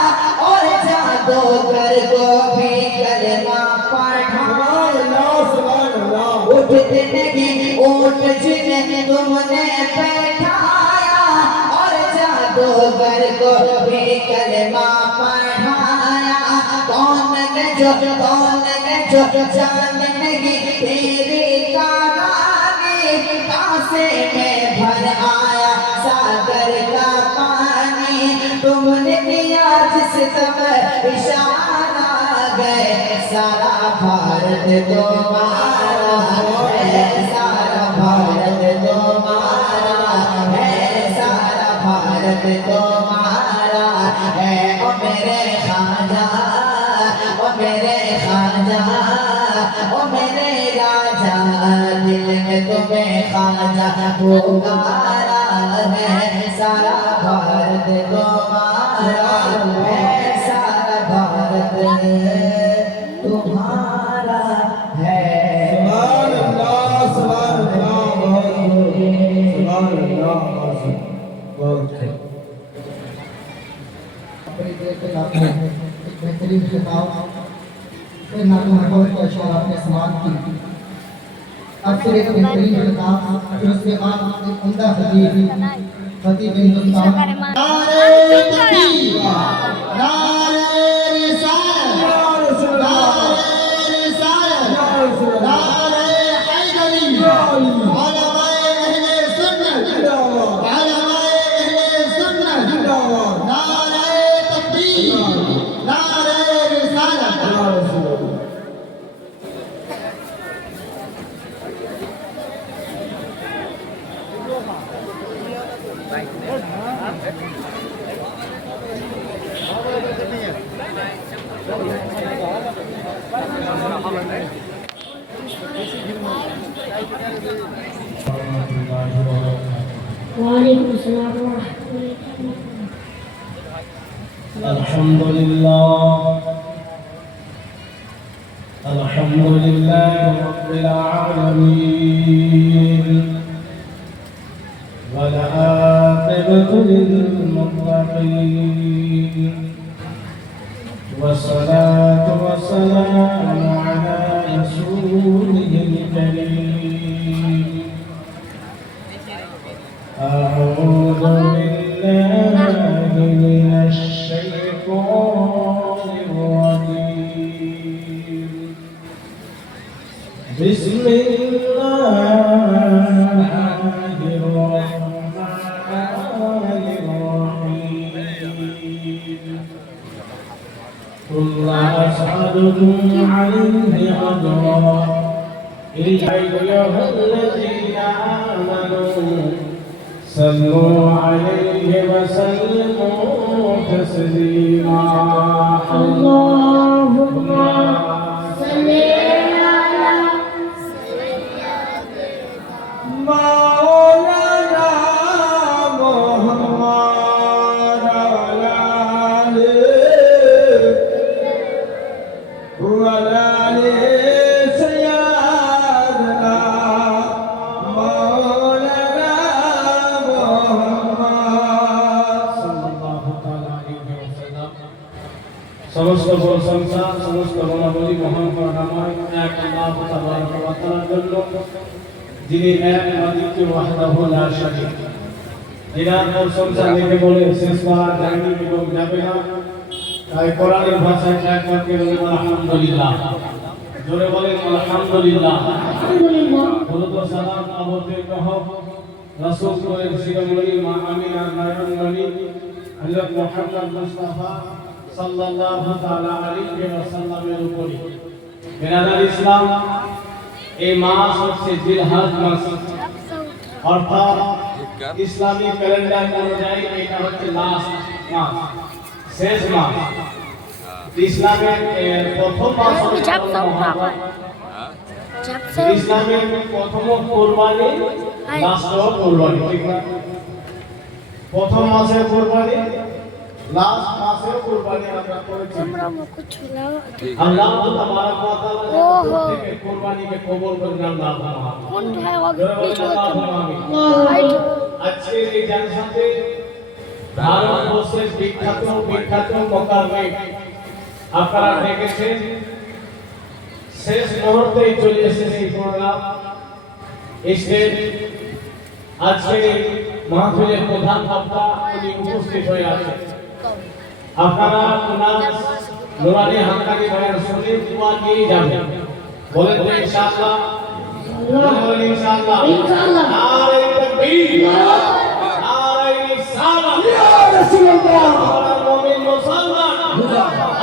और जादूगर को भी कलमा पढ़ाया उठते नहीं ऊँट जिन्हें तुमने बैठाया और जादूगर को भी कलमा पढ़ाया कौन ने जो जान नहीं तेरी कहानी कासे में भर आया सागर का पानी तुमने किया जिस समय इशारा गए सारा भारत तुम्हारा है सारा भारत तुम्हारा है सारा भारत तुम्हारा है ओ मेरे ख्वाजा ओ मेरे ख्वाजा ओ मेरे राजा दिल में तुम्हें ख्वाजा पुकारा है सारा भारत तुम्हारा है सारा भारत तुम्हारा है बेहतरीन खिताब नागरिक अशार आपने समाप्त की अब फिर एक बेहतरीन खिताब फिर उसके बाद एक उम्दा खतीब हिंदुस्तान नारे तकबीर नारे रिसालत नारे रिसालत नारे हैदरी उलमाए अहले सुन्नत उलमाए अहले सुन्नत नारे तकबीर नारे रिसालत वालेकुम अस्सलाम व अल्हम्दुलिल्लाह रब्बिल आलमीन वल आक़िबतु लिल मुत्तक़ीन वस्सलातु वस्सलामु अला रसूलिहिल करीम أعوذ بالله من الشيطان الرجيم بسم الله الرحمن الرحيم قل لا أسألكم عليه أجرا إلا أيها الذين آمنوا صلوا عليه وسلموا تسليما اللهم صل على مولانا محمد وعلى آله সমস্ত প্রশংসা সমস্ত গুণাবলী মহান করুণাময় এক আল্লাহ তাবারক ওয়া তাআলার জন্য, যিনি এক অদ্বিতীয় ওয়াহদাহু লা শারীক। এনার প্রশংসা লিখে বলে শেষ করা যায়নি এবং যাবে না। তাই কোরআনের ভাষায় এক বাক্যে বলি আলহামদুলিল্লাহ। জোরে বলেন আলহামদুলিল্লাহ। দরুদ ও সালাম অবতীর্ণ হোক রাসূলের শিরোমণি মা আমিনার নয়নমণি হযরত মুহাম্মদ মুস্তাফা সাল্লাল্লাহু তাআলা আলাইহি ওয়াসাল্লামের উপরে। বেরাদার ইসলাম, এই মাস হচ্ছে জিলহজ মাস, অর্থাৎ ইসলামী ক্যালেন্ডার অনুযায়ী এটা হচ্ছে লাস্ট মাস, শেষ মাস। ইসলামের প্রথম মাস হচ্ছে মুহররম। ইসলামের প্রথম কুরবানি লাস্ট কুরবানি, ঠিক না? প্রথম মাসে কুরবানি, লাস্ট মাসে কুরবানি আমরা করেছি। আল্লাহ তাবারক ওয়া তাআলা থেকে কুরবানিকে কবুল করুন আল্লাহ। আজকে এই জালসাতে ভারতবর্ষের বিখ্যাত মোকাররম আপনারা দেখেছেন, শেষ মুহূর্তে চলে এসেছে এই প্রোগ্রাম। স্টেজ আজকে মাহফিলের প্রধান বক্তা উনি উপস্থিত হয়ে আছেন। আপনারা ওনার নুরানি হাক্কানি বয়ান শুনে দোয়া দিয়ে যাবেন। বলেন তো ইনশাআল্লাহ, বলেন ইনশাআল্লাহ। নারে তাকবীর, নারে রিসালাত, ইয়া রাসূলুল্লাহ। আমরা মুমিন মুসলমান,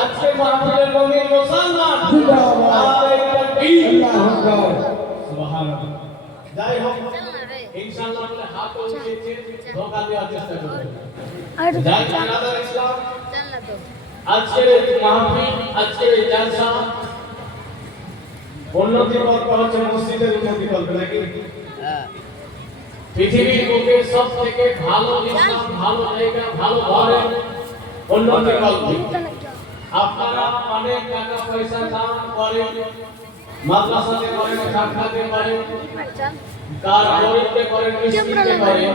আজকে মাহফিলের মুমিন মুসলমান, নারে তাকবীর, আল্লাহু আকবার, সুবহানাল্লাহ। যাই হোক, ইনশাআল্লাহ বলে হাত উঠিয়ে ধোঁকা দেওয়ার চেষ্টা করবেন। যাই বেরাদার ইসলাম, আজকের মাহফিল, আজকের জালসা উন্নতি করতে হচ্ছে মসজিদের উন্নতি করতে, নাকি? পৃথিবীর বুকে সব থেকে ভালো ইসলাম, ভালো জায়গা, ভালো ঘরে উন্নতি করতে আপনারা অনেক টাকা পয়সা দান করেন, মাদ্রাসাতে করেন, খানকাতে করেন, কার গরিবকে করেন, মিসকিনকে করেন,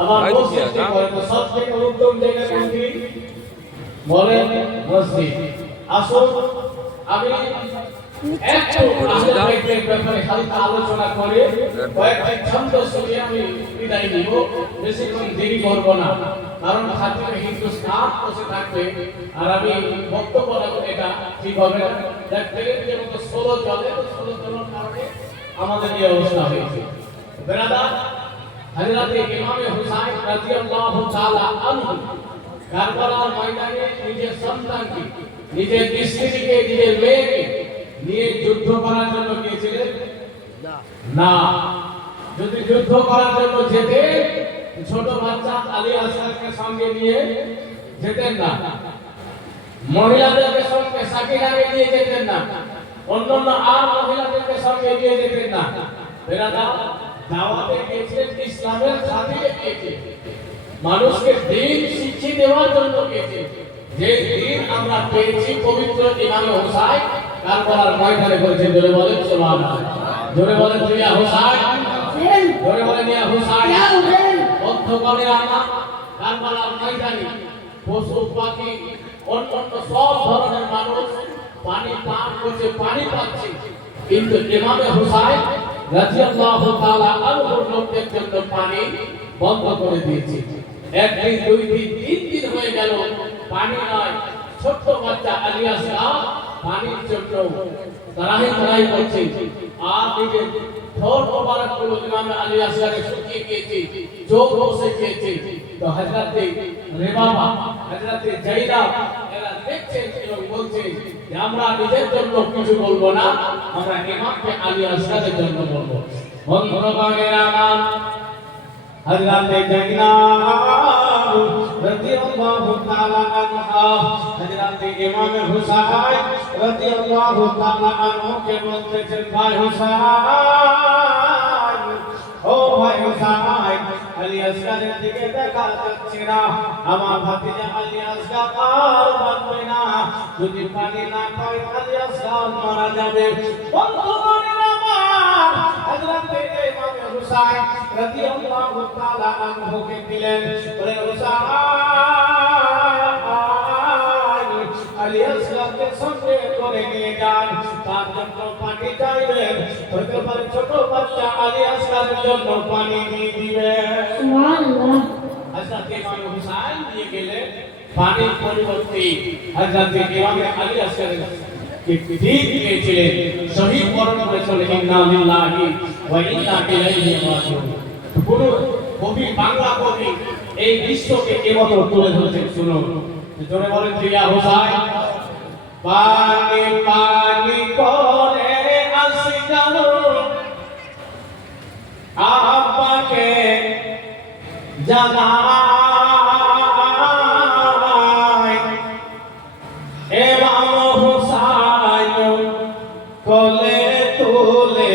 আবার মসজিদে করেন। তো সব থেকে উত্তম জায়গা কোনটি? বলেন মসজিদ। আসুন আমি একটু আহলে বাইতের ব্যাপারে হালকা আলোচনা করে কয়েকটি ছন্দ শুনিয়ে আমি বিদায় নিব। বেশিক্ষণ দেরি করব না, কারণ খাতিবে হিন্দুস্তান বসে থাকবে আর আমি বক্তব্য দেব, এটা ঠিক হবে না। দেখবেন যে মতো ষোলো চলে, ষোলো চলার কারণে আমাদের এই অবস্থা হয়েছে। বেরাদার, হযরত ইমামে হুসাইন রাদিয়াল্লাহু তাআলা আনহু কারবালার ময়দানে নিজের সন্তানকে, নিজের স্ত্রীকে, নিজের মেয়েকে নিয়ে যুদ্ধ করার জন্য গিয়েছিলেন না। যদি যুদ্ধ করার জন্য যেতেন, ছোট বাচ্চা আলী আসগারকে সঙ্গে নিয়ে যেতেন না, মহিলাদেরকে সঙ্গে সাকিনাকে নিয়ে যেতেন না, অন্যান্য আর মহিলাদেরকে সঙ্গে নিয়ে যেতেন না। বেরাদার, দাওয়াতে গিয়েছিলেন, ইসলামের খাতিরে গিয়েছিলেন, মানুষকে দ্বীন শিক্ষা দেওয়ার জন্য গিয়েছিলেন। যে দ্বীন আমরা পেয়েছি পবিত্র ইমামে হুসাইন কারবালার ময়দানে করেছেন। জোরে বলেন সুবহানাল্লাহ, জোরে বলেন ইয়া হুসাইন, জোরে বলেন ইয়া হুসাইন। বন্ধুগণের আমার কারবালার ময়দানে পশু পাখি অন্যান্য সব ধরনের মানুষ পানি পান করছে, পানি পাচ্ছে, কিন্তু ইমামে হুসাইন রাদিয়াল্লাহু তাআলা আনহুর লোকদের জন্য পানি বন্ধ করে দিয়েছে। একদিন, দুই দিন, তিন দিন হয়ে গেল, পানি নয়। ছোট্ট বাচ্চা আলী আসগার পানির জন্য তারাই করছে, আর নিজের ঠোঁট মোবারক গুলো ইমাম আলী আসগারে শুকিয়ে গিয়েছে, চোখ বসে গিয়েছে। তো হযরতে রেবাবা, হযরতে জাইনাব এরা দেখছেন এবং বলছেন যে আমরা নিজের জন্য কিছু বলবো না, আমরা ইমামকে আলী আসগারের জন্য বলবো। বন্ধুগণের আমার হযরতে জাইনাব রাদিয়াল্লাহু তাআলা আনহা হযরতে ইমাম হুসাইন রাদিয়াল্লাহু তাআলা আনহু কে বলতেছেন, ভাই হুসাইন, ও ভাই হুসাইন, আলী আসগারের দিকে দেখা যাচ্ছে না, আমার ভাতিজা আলী আসগার আর বাঁচবে না, যদি পানি না পায় আলী আসগার মারা যাবে। বন্ধুগণের আমার হযরতে ইমাম হুসাইন রাদিয়াল্লাহু তাআলা আনহু কে দিলেন, বলে হুসাইন, আলী তার জন্য পানি চাইবেন, হতে পারে ছোট বাচ্চা আলী আসকারের জন্য পানি দিয়ে দিবেন। সুবহানাল্লাহ। হযরত ইমাম হুসাইন দিয়ে গেলে পানির পরিবর্তে হযরত ইমাম আলী আসকারের ঠিক দিয়েছিলেন, শহীদ বরণ করেছিলেন। ইন্না লিল্লাহি ওয়া ইন্না ইলাইহি রাজিউন। পুরো কবি, বাংলা কবি এই বিশ্বকে কেমতো তুলে ধরেছেন, শুনুন। জোরে বলেন ইয়া হুসাইন। পানি পানি করে আসকার আব্বাকে জানাই, ইমাম হুসাইন কোলে তুলে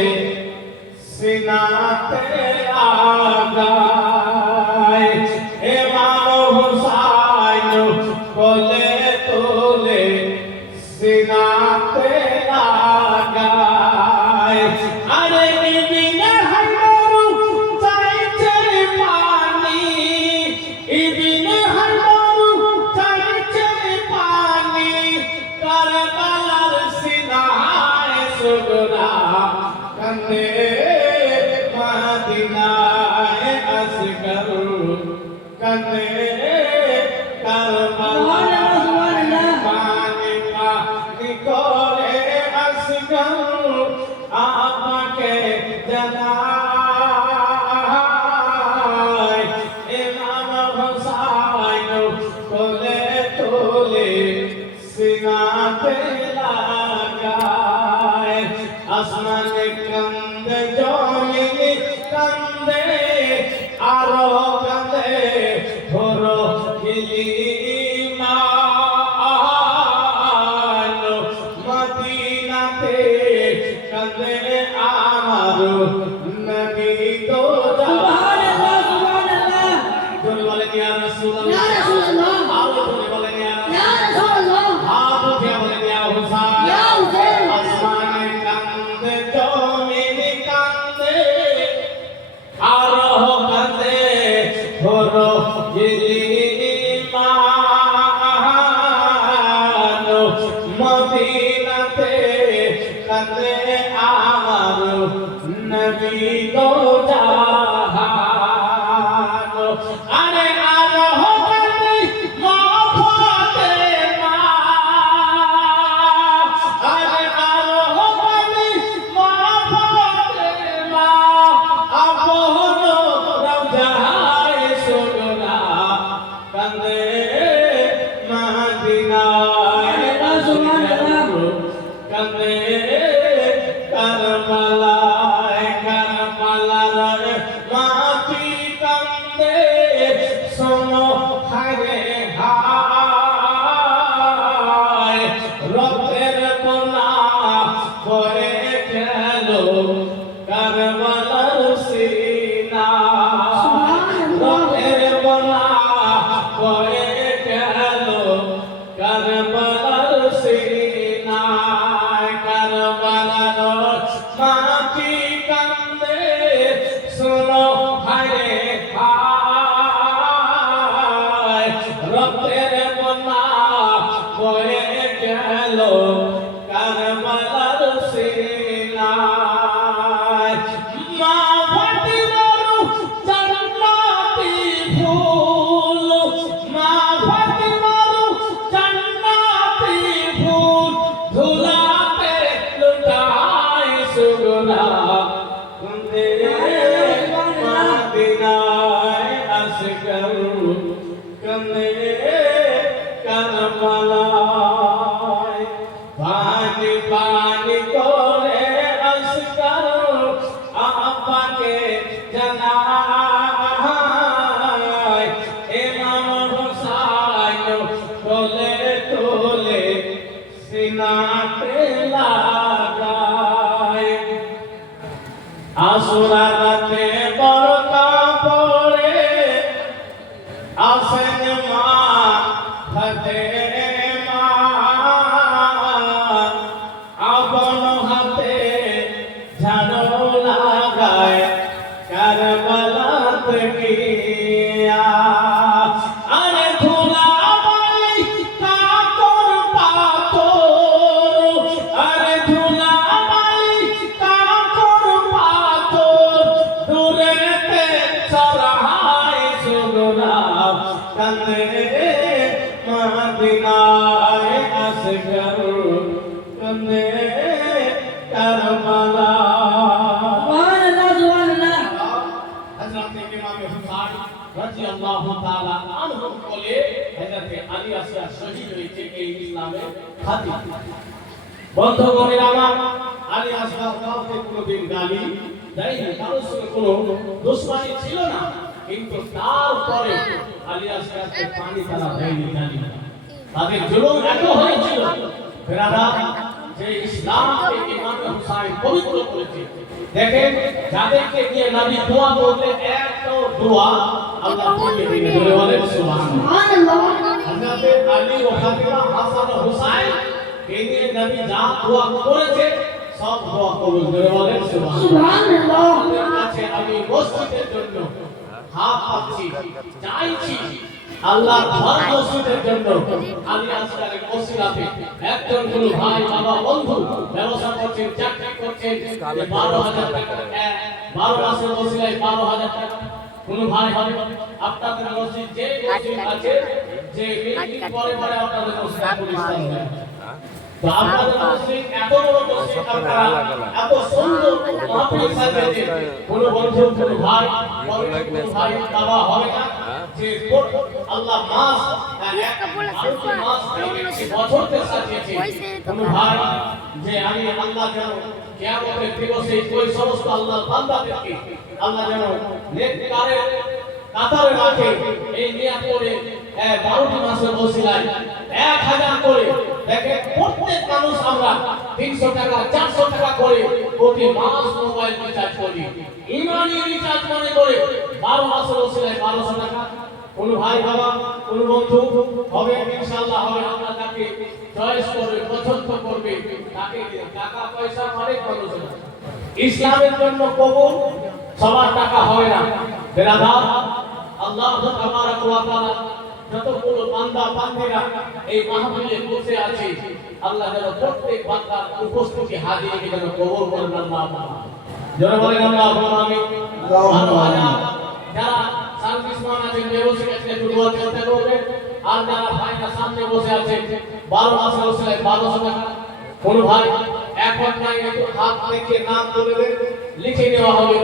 সিনাতে লাগায়, ইমাম হুসাইন কোলে তুলে সিনাতে লাগায়। আরে ইবনে হাজার চাইছে পানি, ইবনে হাজার চাইছে পানি, কারবালার সিনায় সুগরা কান্দে মদিনায় আসগর কান্দে কারবালার পানি পানি করে আসগর আমাকে জানাই, ইমাম হুসাইন কোলে তুলে সিনাতে লাগায়। আসমানে কান্দে জমিন কান্দে আরো কান্দে ধরো গিলিমান, মদিনাতে কান্দে আমার নবী তো সুবহানাল্লাহ, সুবহানাল্লাহ। জোরে বলেন ইয়া রাসূলুল্লাহ। ইয়া রাসূলুল্লাহ। আরো জোরে বলেন ইয়া ইয়া রাসূলুল্লাহ। আরো জোরে বলেন ইয়া হুসাইন। ইয়া হুসাইন। আসমানে কান্দে জমিন কান্দে আরো কান্দে ধরো গিলিমান, মদিনাতে কান্দে আমার নবী তো জাহান। আরে আরো কান্দে মা ফাতেমা, আরে আরো কান্দে মা ফাতেমা, আপন রওজায় সুগরা কান্দে মদিনায় আসগর কান্দে কারবালায়, কারবালার মাটি কান্দে শোনো হায়রে হায়, রক্তের বন্যা করে গেল কারবালার সিনা, রক্তের বন্যা করে গেল কারবালার সিনা, কারবালার মাটি কান্দে শোনো হায়রে হায়, রক্তের বন্যা বয়ে গেল কারবালার সিনায়। মা ফাতিমার জান্নাতি ফুল, মা ফাতিমার জান্নাতি ফুল ধুলাতে লুটায় সুগরা কান্দে মদিনায় আসগর কান্দে কারবালায়। পানি পানি করে আসগর আব্বাকে জানাই, ইমাম হুসাইন কোলে তুলে সিনাতে লাগায়। আশুরা রাতে বরকা পড়ে আসেন মা ফাতেমা, আপন হাতে ঝাড়ু লাগায় কারবালাতে গিয়া। আরে ধুলা বালি কাপড় পাথর, আরে ধুলা মদিনায় আসগর কন্দে কারবালা হযরত ইমাম হুসাইন রাদিয়াল্লাহু তাআলা আনহু বলে হযরত আলী আসগর শহীদ হয়েছে এই ইসলামের খাতির। বন্ধুগণের আমার, আলী আসগর কাউকে কোনোদিন গালি দেয়নি, কারোর সঙ্গে কোনো দুশমনি ছিল না, কিন্তু তারপরে আলী আসগরকে পানি তারা দেয়নি জানি না। তাদের জুলুম এত হয়েছিল বেরাদা যে ইসলামকে ইমাম হুসাইন পবিত্র করেছে। দেখেন যাদেরকে দিয়ে নবী দোয়া করলেন, একটা দোয়া আল্লাহ দিয়ে দিলেন, বলে বলেন সুবহানাল্লাহ। হযরত আলী ও ফাতিমা হাসান ও হুসাইন কে নিয়ে নবী যা দোয়া করেছে সব দোয়া কবুল, বলে বলেন সুবহানাল্লাহ। আপনাদের কাছে আমি মসজিদের জন্য হাত পাচ্ছি, চাইছি আল্লাহর ঘর মসজিদের জন্য আলী আসগরের ওসিলাতে একজন কোন ভাই বাবা বন্ধু ব্যবসা করছেন, চাকরি করছেন, 12,000 টাকা 12 মাসের ওসিলায় 12,000 টাকা কোন ভাই হবে আপনাদের মসজিদ যে মসজিদ আছে যে মিটিং পরে পরে আপনাদের মসজিদ প্রতিষ্ঠা হবে। তো আপনাদের মসজিদ এত বড় মসজিদ, আপনারা এত সুন্দর মাহফিল সাজিয়েছেন, কোন বন্ধু কোন ভাই কোন ভাই বাবা হবে না যে আল্লাহ মাস বছরকে সাজিয়েছে, কোন ভাই যে আমি আল্লাহ যেন কিয়ামতের দিবসে ওই সমস্ত আল্লাহর বান্দাদেরকে আল্লাহ যেন নেককারের কাতারে রাখে, এই নিয়াত করে 12টি মাসের ওসিলায় 1000 করে। দেখেন প্রত্যেক মানুষ আমরা 300 টাকা 400 টাকা করে প্রতি মাস মোবাইল রিচার্জ করি, ইমানি রিচার্জ মনে করে 12 মাসের ওসিলায় 1200 টাকা। কোন ভাই বাবা কোন বন্ধু হবে ইনশাআল্লাহ হবে, আমরা তাকে চয়েস করবে, পছন্দ করবে, তাকে টাকা পয়সা অনেক খরচ হয়। ইসলামের জন্য কবুল সবার টাকা হয় না বেরাদার। আল্লাহ তাবারক ওয়া তাআলা যতগুলো বান্দা বান্দীরা এই মাহফিলে বসে আছে, আল্লাহ যেন প্রত্যেক বান্দার উপস্থিতি হাজিরকে যেন কবুল করেন। আল্লাহ যারা বলেন আল্লাহুম্মা আমিন। যারা সার্ভিসম্যান আছেন বেরোসে কাছে দোয়া করতে করবে, আর যারা ভাইরা সামনে বসে আছে 12 মাসের ওসিলায় 1200 টাকা। কোন ভাই এখন নাই একটু হাত থেকে নাম বলে দেন, লিখে নেওয়া হবে।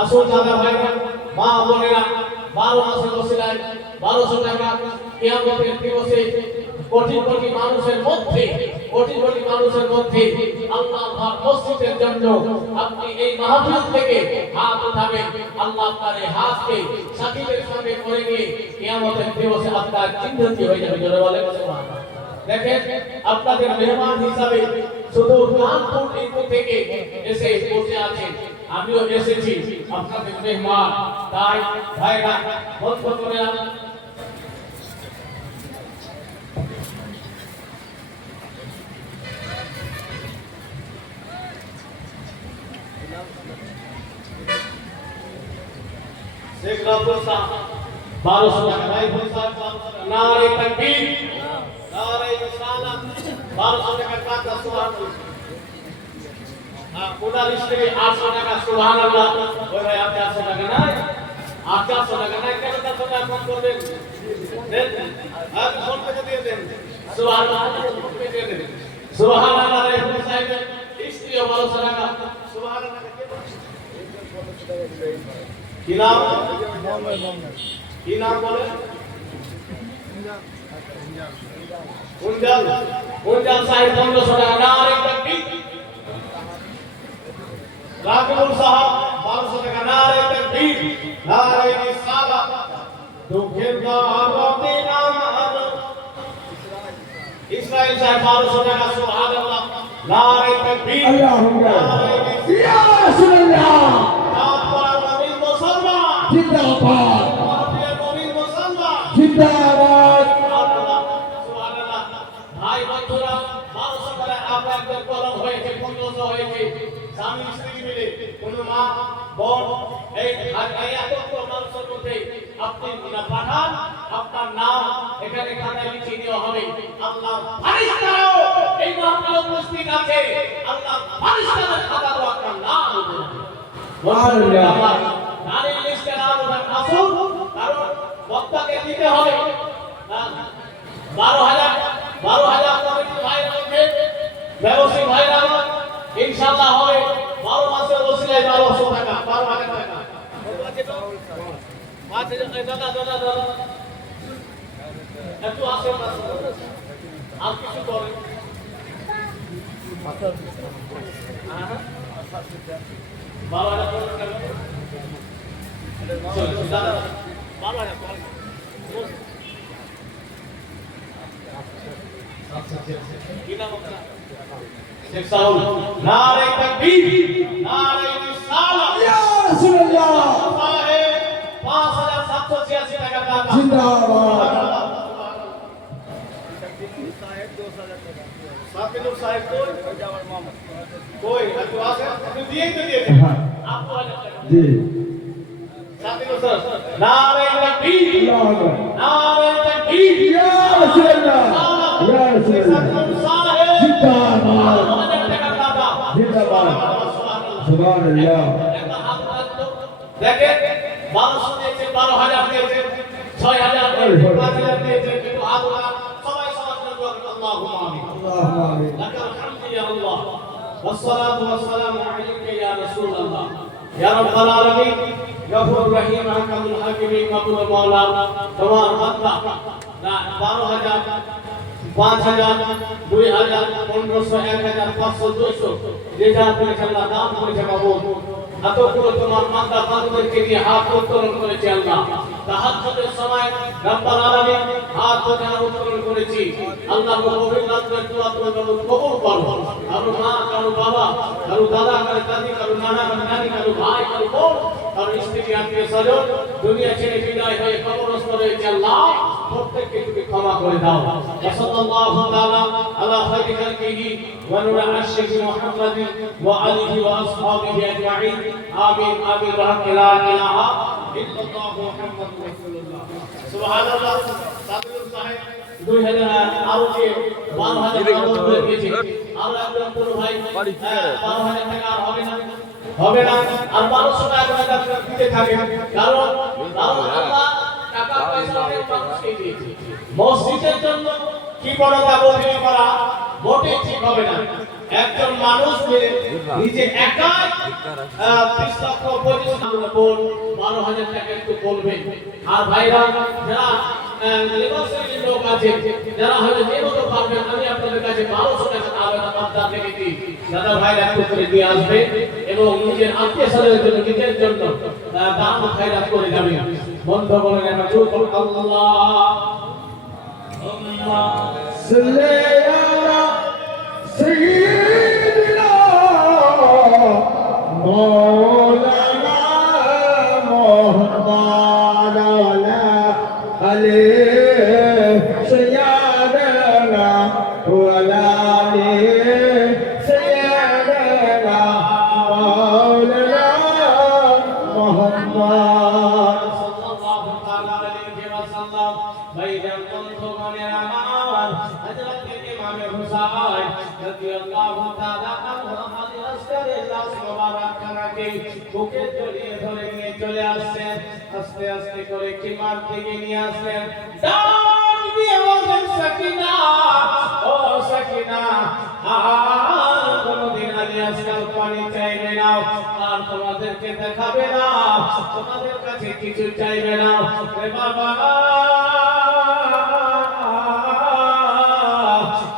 আসল দাদা ভাইরা মা বোনেরা 12 মাসের ওসিলায় 1200 টাকা কিয়ামতের দিবসে কোটি কোটি মানুষের মধ্যে আল্লাহর মসজিদের জন্য আপনি এই মাহফিল থেকে হাত উঠাবেন, আল্লাহ আপনার এই হাতকে সাকিবের সঙ্গে করে নিয়ে কিয়ামতের দিবসে আপনার চিহ্নিত হয়ে যাবে। জোরে বলেন সুবহানাল্লাহ। দেখেন আপনাদের মেহমান হিসাবে শুধু কানপুর ডিপো থেকে এসে বসে আছেন, আমিও এসেছি আপনাদের মেহমান। তাই ভাইরা বন্ধ করে शेख अब्दुल साहब 1200 টাকা, ভাই সাহেব নারে তাকবীর নারে রিসালাত 1200 টাকা কাটা সুবহানাল্লাহ। কোটার স্ত্রী 800 টাকা সুবহানাল্লাহ। ওই ভাই আপনি 800 টাকা নাই, 800 টাকা নাই, কেন 400 টাকা ফোন করবেন দেন, আর ফোন করে দিয়ে দেন সুবহানাল্লাহ, ফোন করে দিয়ে দেন সুবহানাল্লাহ। রে সাহেব স্ত্রী 1200 টাকা সুবহানাল্লাহ। কি নাম বলে কুঞ্জাল সাহেব 1500 টাকা। নারে তাকবীর। রাকিবুল সাহেব 1200 টাকা। নারে তাকবীর নারে রিসালাত। দুঃখের দাওয়াতে আমার ইসরাইল সাহেব 1200 টাকা সুবহানাল্লাহ। নারে তাকবীর আল্লাহুম্মা ইয়া রাসূলুল্লাহ। জিন্দাবাদ জিন্দাবাদ। সুবহানাল্লাহ। ভাই বন্ধুরা 1200 টাকা আপনাদের কলম হয়েছে, 1500 হয়েছে, স্বামী স্ত্রী মিলে কোন মা বোন এই এত মানুষের মধ্যে আপনি পাঠান, আপনার নাম এখানে খাতায় লিখে দেওয়া হবে। আল্লাহ ফারিস্তারাও এই মাহফিলে উপস্থিত আছে, আল্লাহ ফারিস্তাদের খাতা তো আপনার নাম হবে। সুবহানাল্লাহ। নারী লিস্টে নাম ওঠান আসুন, কারণ বক্তাকে দিতে হবে। আচ্ছা দাদা দাদা দাদা একটু আসেন আর কিছু করেন বাবা नारे तकबीर नारे रिसालत या रसूल अल्लाह 5786 টাকা দাতা जिंदाबाद साथी लोग साहब कोई अखबार है तो दिए आपको जी साथी लोग सर नारे तकबीर अल्लाह अकबर नारे तकबीर या रसूल अल्लाह या रसूल अल्लाह जिंदाबाद जिंदाबाद सुभान अल्लाह দেখেন 1200 দিয়েছে 12000 দিয়েছে 6000 দিয়েছে 5000 দিয়েছে কিন্তু আল্লাহ সবাই সবার জন্য আল্লাহুম্মা আমিন اللهم آمين লাকাল হামদু ইয়া আল্লাহ والصلاه والسلام عليك يا رسول الله يا رب العالمين গফুর রহিম হাকামুল হাকিমিন মাবুদ মাওলা তোমার বান্দা না 12000 5000 2000 1500 1000 500 200 যে যা পেয়েছে আল্লাহ দান করেছে মাবুদ এতগুলো তোমার বান্দা বান্দরকে নিয়ে হাত উত্তোলন করেছে আল্লাহ তাহাজ্জুদের সময় রব্বুল আলামিন হাত উত্তোলন করেছি আল্লাহ কবুল রাতের দোয়া তুমি কবুল করো কারো মা কারো বাবা কারো দাদা কারো দাদি কারো নানা কারো নানি কারো ভাই কারো বোন কারো স্ত্রী আত্মীয় স্বজন দুনিয়া ছেড়ে বিদায় হয়ে কবরস্থ রয়েছে আল্লাহ প্রত্যেককে তুমি ক্ষমা করে দাও সাল্লাল্লাহু তাআলা আলা খায়রি খালকিহি ওয়া নূর আরশিহি মুহাম্মাদিন ওয়া আলিহি ওয়া আসহাবিহি আজমাইন আমিন আমিন লা ইলাহা ইল্লাল্লাহু মুহাম্মাদুর রাসূলুল্লাহ সুবহানাল্লাহ সাবির সাহেব 2000 আর যে 12000 করে দিয়েছে আর একজন পুরো ভাই 12000 টাকা হবে না আর 1200 টাকা দিতে থাকে কারণ আল্লাহ টাকা পয়সা অনেক মানুষকে দিয়েছে মসজিদের জন্য কি বড় দাবি করা মোটেই ঠিক হবে না একজন মানুষ নিজে একা 30 লক্ষ 25 লক্ষ বোন 12000 টাকা একটু বলবেন আর ভাইরা যারা লেবাসের লোক আছে যারা হয়তো যেমন পারবেন আমি আপনাদের কাছে 1200 টাকা আবেদন রেখেছি দাদা ভাইরা একটু করে দিয়ে আসবে এবং নিজের আত্মীয় স্বজনের জন্য নিজের জন্য দান খায়রাত করে যাবে বন্ধ বলেন আমরা জোর করে আল্লাহ صلي على سيدنا مولانا محمد وعلى آله سيدنا وعلى آله سيدنا مولانا محمد সাল্লাল্লাহু তাআলা আলাইহি ওয়াসাল্লাম ভাইজান বন্ধুগণের আমার হযরত ইমাম হুসাইন রাদিয়াল্লাহু তাআলা আনহু আমাদের আসকারে লাশ মোবারক খানাকে বুকে জড়িয়ে ধরে নিয়ে চলে আসছেন আস্তে আস্তে করে কিমার দিকে নিয়ে আসছেন ডাক দিয়ে বলেন সাকিনা ও সাকিনা আর কোনদিন আলী আসকার পানি চাইবে না আর তোমাদেরকে দেখাবে না তোমাদের কাছে কিছু চাইবে না রে বাবা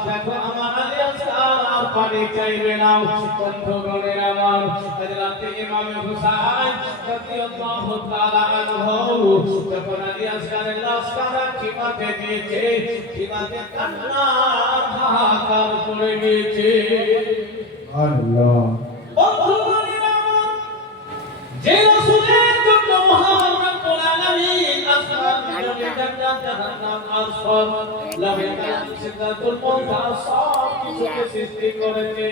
দেখো আমার আলী আসকার আর পানি চাইবে না বন্ধুগণের আমার হযরত ইমাম হুসাইন রাদিয়াল্লাহু তাআলা আনহু যখন আলী আসকারের লাশখানা খিমাতে দিয়েছে খিমাতে কান্না হাহাকার করে গিয়েছে আল্লাহ বন্ধুগণের আমার যে রাসূলের জন্য মহান রব্বুল আলামিন আসমান জমিন জান্নাত জাহান্নাম আসফার লামিয়ান সিদরাতুল মুনতাহা সব কিছুকে সৃষ্টি করেছে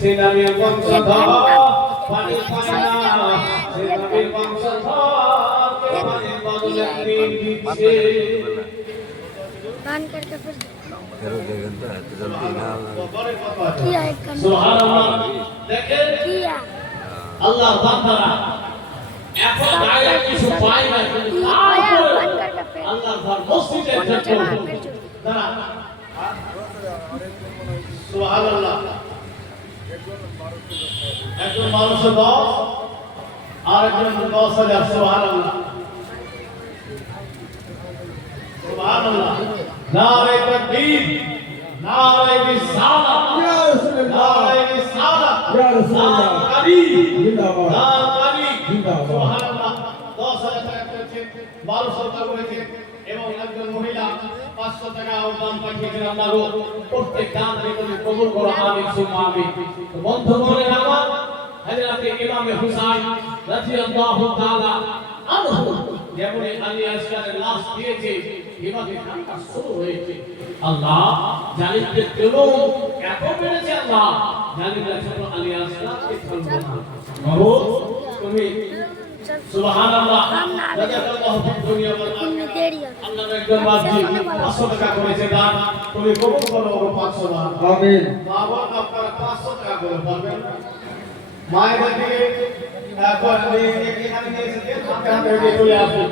সেই নবীর বংশধর পানি পায় না সেই নবীর বংশধর কে পানির বদলে দিন দিচ্ছে दान करके फिर फिर वो 1 घंटा है तो जल्दी ना किया एक काम সুবহানাল্লাহ দেখেন किया আল্লাহ বান্দারা এখন গায়ে কিছু পায় না কিন্তু তারপরে আল্লাহ ঘর মসজিদের জন্য দাঁড়া সুবহানাল্লাহ একজন 1210 আর একজন 10000 সুবহানাল্লাহ সুবহানাল্লাহ নারে তাকবীর নারে রিসালাত ইয়া রাসূলুল্লাহ নারে রিসালাত ইয়া রাসূলুল্লাহ কালী জিন্দাবাদ কালী জিন্দাবাদ সুবহানাল্লাহ 10,000 টাকা করেছে 1200 টাকা করেছে এবং একজন মহিলা 500 টাকা অনুদান পাঠিয়েছেন আল্লাহ গো প্রত্যেক দান তুমি কবুল করো আমিন সুম্মা আমিন তো বন্ধুগণের আমার হযরত ইমাম হুসাইন রাদিয়াল্লাহু তাআলা আনহু যেমন আলী আসকারের লাশ দিয়েছে এভাবে কান্না শুরু হয়েছে আল্লাহ জালিমদের জুলুম এত বেড়েছে আল্লাহ জালিমরা ছোট আলী আসকারকে ছাড়লো না বাবু তুমি সুবহানাল্লাহ রাদিয়াল্লাহু ফিদ দুনিয়া ওয়াল আখিরাহ আল্লাহ একজন বাদী 500 টাকা করেছে দান তুমি কবুল করো 500 বার আমিন বাবা আপনারা 500 টাকা করে পাবেন মায়ের দিকে এখন এখানে এসে আপনারা চলে আসুন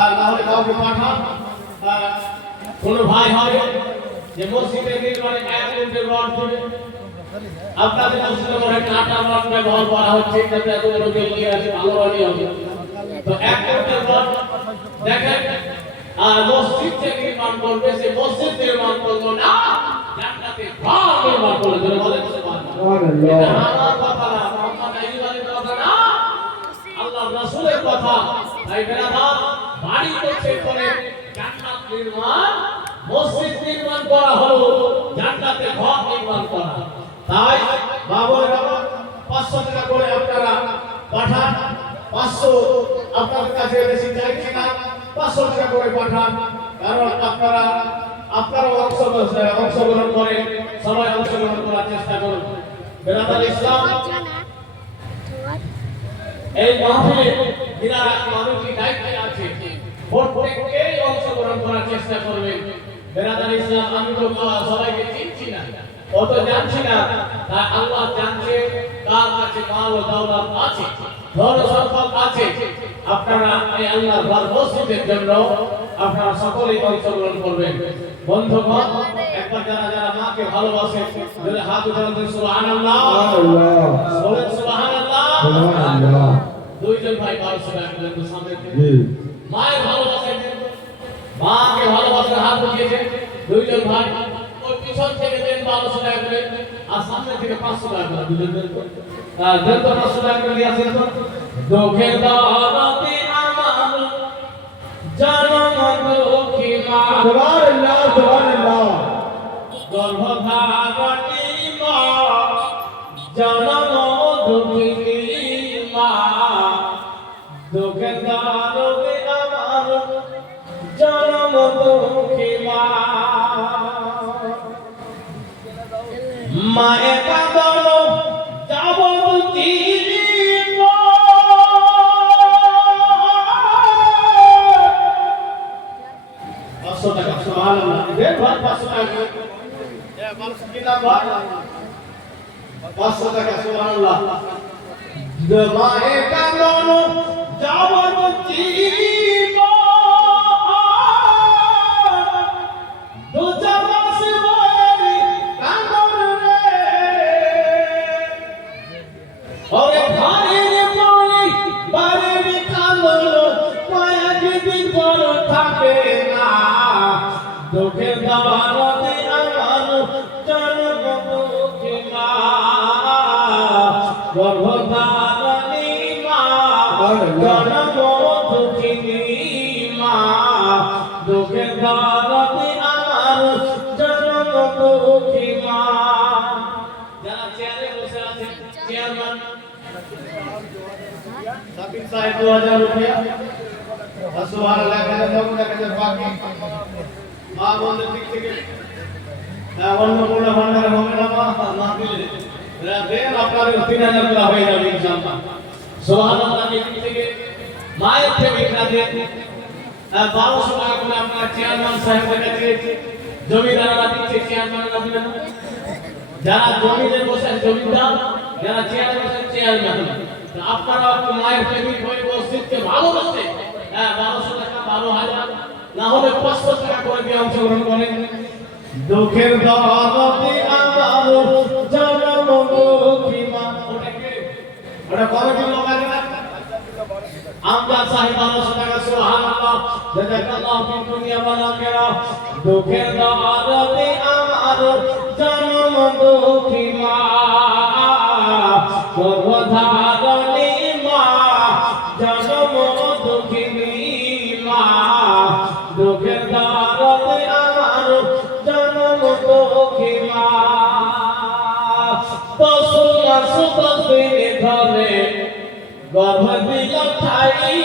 আর না হলে কাউকে পাঠান কোন ভাই হবে যে মসজিদের নির্মাণে 1 মিনিটের রড দেবে আপনাদের মসজিদে মনে কাটা রড ব্যবহার করা হচ্ছে যাতে এত বড় বিল্ডিং আছে ভালো রডই হবে তো 1 মিনিটের রড দেখেন আর মসজিদ যে নির্মাণ করবে সে মসজিদ নির্মাণ করলো না জান্নাতে ঘর নির্মাণ করলো যারা বলেন সুবহানাল্লাহ এটা আমার কথা না মোহাম্মদ আইয়ুবের কথা না আল্লাহর রাসূলের কথা তাই বেরাদার বাড়ি করতে করে জান্নাত নির্মাণ মসজিদ নির্মাণ করা হলো জান্নাতে ঘর নির্মাণ করা তাই বাবা 500 টাকা করে আপনারা পাঠান 500 আপনাদের কাছে বেশি চাইছি না 500 টাকা করে পাঠান কারণ আপনারা অংশগ্রহণ করেন সবাই অংশগ্রহণ করার চেষ্টা করুন বেরাদার ইসলাম এই মাহফিলে যারা মানুষের দায়িত্বে আছে প্রত্যেককেই অংশগ্রহণ করার চেষ্টা করবেন বেরাদার ইসলাম আমি তো সবাইকে চিনছি না অত জানছি না তাই আল্লাহ জানছে কার কাছে মাল ও দৌলত আছে ধন সম্পদ আছে আপনারা এই আল্লাহর ঘর মসজিদের জন্য আপনারা সকলেই অংশগ্রহণ করবেন বন্ধুগণ একবার যারা মাকে ভালোবাসে যদি হাত উঠান সুবহানাল্লাহ আল্লাহ বলেন সুবহানাল্লাহ সুবহানাল্লাহ দুইজন ভাই 1200 টাকা দেন সামনে জি মায়ের ভালোবাসে মাকে ভালোবাসে হাত উঠিয়েছে দুইজন ভাই ওই পিছন থেকে দেন 1200 টাকা করে আর সামনে থেকে 500 টাকা করে দুজন দেন দেন তো 500 টাকা করে নিয়ে আসেন তো দুঃখের দাওয়াতে আমার জনম দুঃখী মা সুবহানাল্লাহ সুবহানাল্লাহ গর্ভধারণী মা জনম দুঃখী মা দুঃখের দাওয়াতে আমার জনম দুঃখী মা মায়ে কাঁদন যাব চিরি পাঁচশো টাকা সুবহানাল্লাহ দেন ভাই 500 টাকা মানুষ কিনা ভাই 500 টাকা সুবহানাল্লাহ মায়ে কাঁদন যাব চিরি ওরে ঘরের বই বাড়ির কান্দন কয়েকদিন পর থাকে না দুঃখের দাওয়াতে আমার জনম দুঃখী মা গর্ভধারণী মা জনম দুঃখিনী মা দুঃখের দাওয়াতে আমার জনম দুঃখী মা যারা চেয়ারে বসে আছেন চেয়ারম্যান সাকিব সাহেব 2000 রুপিয়া সুবহানাল্লাহ কাছে বাকি মা বন্ধের দিক থেকে অন্নপূর্ণ ভান্ডারে হবে না মা দিলে দেন আপনার 3000 টাকা হয়ে যাবে ইনশাআল্লাহ সুবহানাল্লাহ দিক থেকে মায়ের ফেমিকরা দেন 1200 টাকা করে আপনার চেয়ারম্যান সাহেবের কাছে জমিদাররা দিচ্ছে চেয়ারম্যানরা দিবেন যারা জমিতে বসে জমিদার যারা চেয়ারে বসে চেয়ারম্যান আপনারা একটু মায়ের প্রেমিক হয়ে মসজিদকে ভালোবাসে 1200 টাকা 12000 না হলে 500 টাকা করে দিয়ে অংশগ্রহণ করেন দুঃখের দাওয়াতে আমার জনম দুঃখী মা ওটা কমিটির লোক আছে না আমরা চাই মানুষ টাকা সুবহানাল্লাহ জাযাকাল্লাহু ফিদ দুনিয়া ওয়াল আখিরাহ দুঃখের দরদে আমার জনম দুঃখী মা গর্ভধারণী মা জনম দুঃখী মা দুঃখের দরদে আমার জনম দুঃখী মা ধরে গর্ভ দিল ঠাই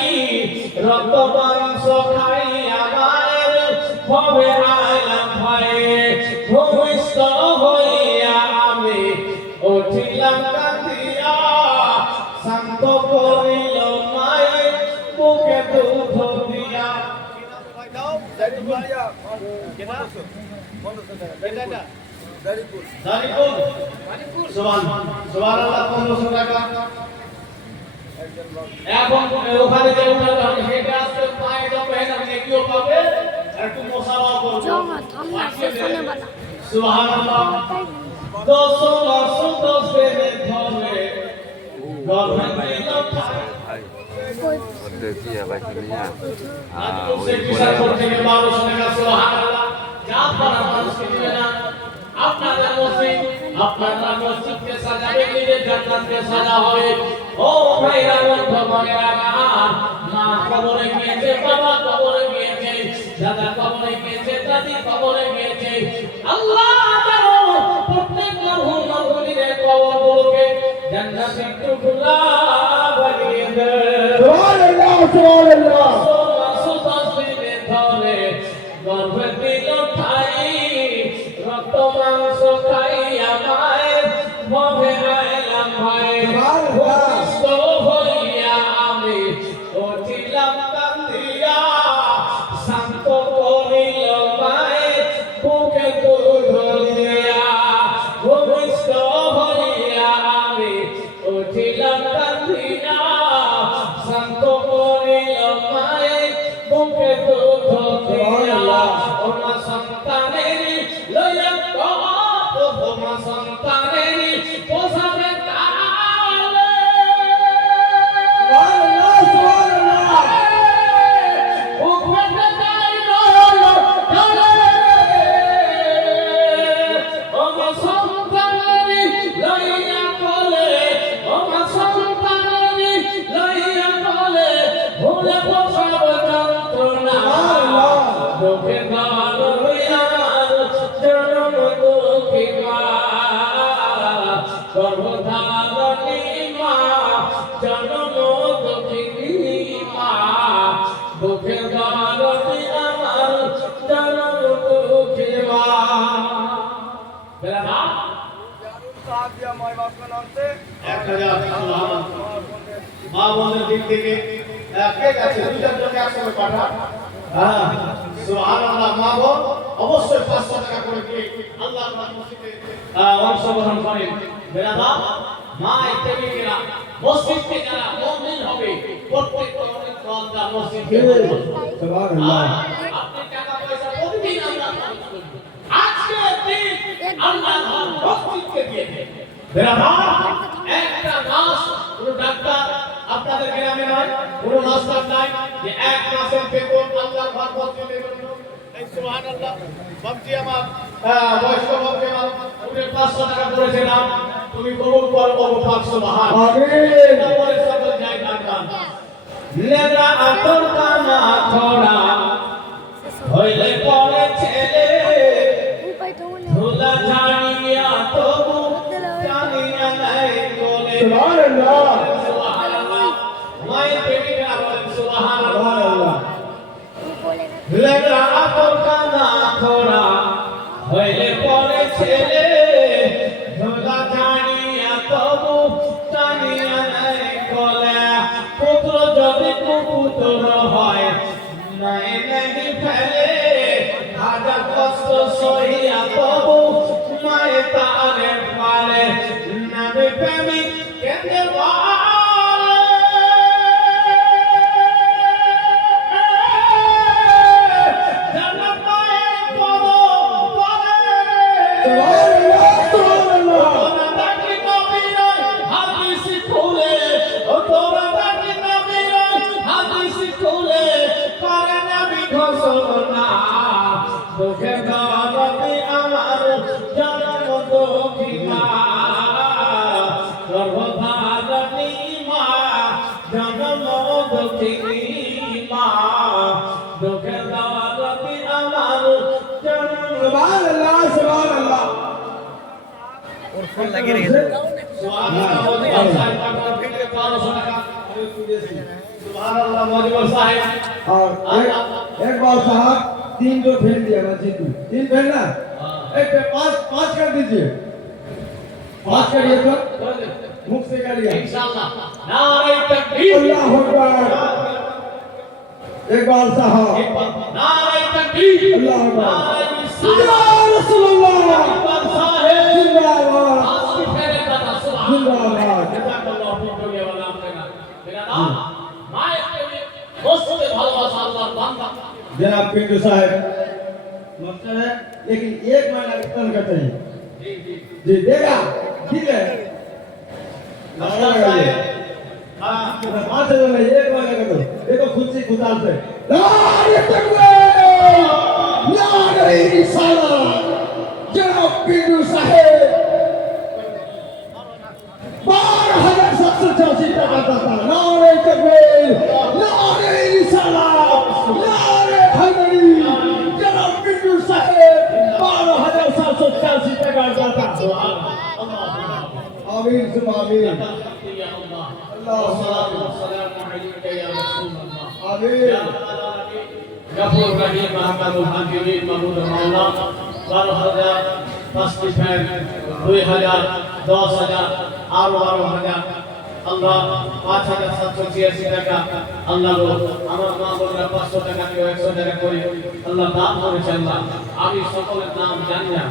রক্ত মাংস খাই আমার ভবে আইলাম ভয়ে ভূমিষ্ঠ হইয়া আমি উঠিলাম কাঁদিয়া শান্ত করিল মায়ে বুকে দুধ দিয়া সুবহানাল্লাহ 1500 টাকা এবং ওখানে যে উঠাতে হবে সেটা আসলে পায়ে যাবে না নেকিও পাবে আর একটু মোসাওয়া করবে সুবহানাল্লাহ দশ মাস দশে ধরে গর্ভে দিল বলতে কি আবার কি নিয়া ওই বিচার করতে গিয়ে মানুষ টাকা সুবহানাল্লাহ যা পারা মানুষকে দিবে না আপনাদের মসজিদ আপনারা মসজিদকে সাজাবে দিলে জান্নাতকে সাজা হবে ও ভাইরা বন্ধু ভাইরা মা কবরে গিয়েছে বাবা কবরে গিয়েছে দাদা কবরে গিয়েছে দাদি কবরে গিয়েছে আল্লাহ জানো প্রত্যেক মরহুম মরহুমের কবরগুলোকে জান্নাতের টুকরা বানিয়ে দেয় সুবহানাল্লাহ সুবহানাল্লাহ গর্ভে দিল ঠাই রক্ত মাংস খাই আমায় ভবে আইলাম ভাই ভূমিষ্ঠ হইয়া আমি উঠিলাম কান্দিয়া শান্ত করিল মায়ে বুকে দুধ দিয়া ভূমিষ্ঠ হইয়া আমি উঠিলাম কান্দিয়া শান্ত করিল মায়ে বুকে দুধ দিয়া ওমা সন্তানের লইয়া ওমা সন্তানের পোষাবে তালে সুবহানাল্লাহ উঠবে তাই তালে ওমা সন্তানের লইয়া কোলে ওমা সন্তানের লইয়া কোলে ভুলে পোষাবে যন্ত্রণা দুঃখে গান হইয়ার জনম দুঃখী মা গর্ভধারণী মা জনম দুঃখী মা দুঃখে গান আমার জনম দুঃখী মা বেলা মা বোনের দিক থেকে কে যাচ্ছে দুইজন জনকে একসঙ্গে পাঠা হ্যাঁ সুবহানাল্লাহ মা বোন অবশ্যই 500 টাকা করে দিয়ে আল্লাহ পাক মসজিদে অংশগ্রহণ করেন বেরাদা মা ইত্যাদিরা মসজিদে যারা মুমিন হবে প্রত্যেক রমজান মসজিদে সুবহানাল্লাহ আপনি টাকা পয়সা প্রতিদিন আল্লাহ খরচ করুন আজকে দিন আল্লাহ মসজিদকে দিয়ে দেন বেরাদা একটা নাস কোন ডাক্তার আপনাদের গ্রামে নয় কোনো নাস্তা নাই যে এক মাসের বেতন আল্লাহর ঘর মসজিদের জন্য এই সুবহানাল্লাহ বাপজি আমার বয়স্ক বাপজি আমার ওদের 500 টাকা করেছিলাম তুমি কবুল করো বাবু 500 বাহার আমিন তারপরে সকল যাই গান লেরা আতর কানা থোড়া হইলে পরে ছেলে ধুলা ঝাড়িয়া তবু জানিয়া নাই কোলে সুবহানাল্লাহ মায়ের পেটে বলেন সুবহানাল্লাহ बोले লেগা আপন কানা খোড়া হইলে পরে ছেলে ধুলা জানিয়া তবু জানিয়া নাই কোলে পুত্র যদি কুপুত্র হয় নাই নাই ফেলে হাজার কষ্ট সহিয়া তবু মায়ে তারে পারে নবী প্রেমিক কেঁদে सुभान मौजूद साहब और एक बार साहब 3 जो फेल दिया ना जीतू 3 फेल ना एक पे 5 कर दीजिए 5 करिए तो मुख से करिए इंशाअल्लाह नारे तकबीर अल्लाह अकबर एक बार साहब नारे तकबीर अल्लाह अकबर नारे या रसूलुल्लाह साहब जिंदाबाद आज की फेरे का सुभान जिंदाबाद जज़ाकल्लाहु फिर ये वाला मेरा नाम माय के मस्जिद भालोबासा अल्लाहर बांदा जनाब पिंटू साहब मसला है लेकिन एक महीना कितना का चाहिए जी जी जी देगा ठीक है मस्जिद साहब हां 5000 में एक महीना का दो देखो खुद से खुदाल से नारे तकबीर नारे रिसालत जनाब पिंटू साहब 12,784 টাকা দাতা নারে তকবীর নারে রিসালাত নারে হায়দারি জনাব পিন্টু সাহেব 12,784 টাকা দাতা আমিন সুমা আমিন या अल्लाह अल्लाह सल्लल्लाहु अलैहि या रसूल अल्लाह आमीन या अल्लाह गफूर रहीम महमूदुल हाकिमीन महमूद मौला 12,000 तस्बीह 2,000 10,000 আর 12,000 আল্লাহ 5,786 টাকা আল্লাহ গো আমার মা বোনরা 500 টাকা কেউ 100 টাকা করে আল্লাহ দান করেছে আল্লাহ আমি সকলের নাম জানি না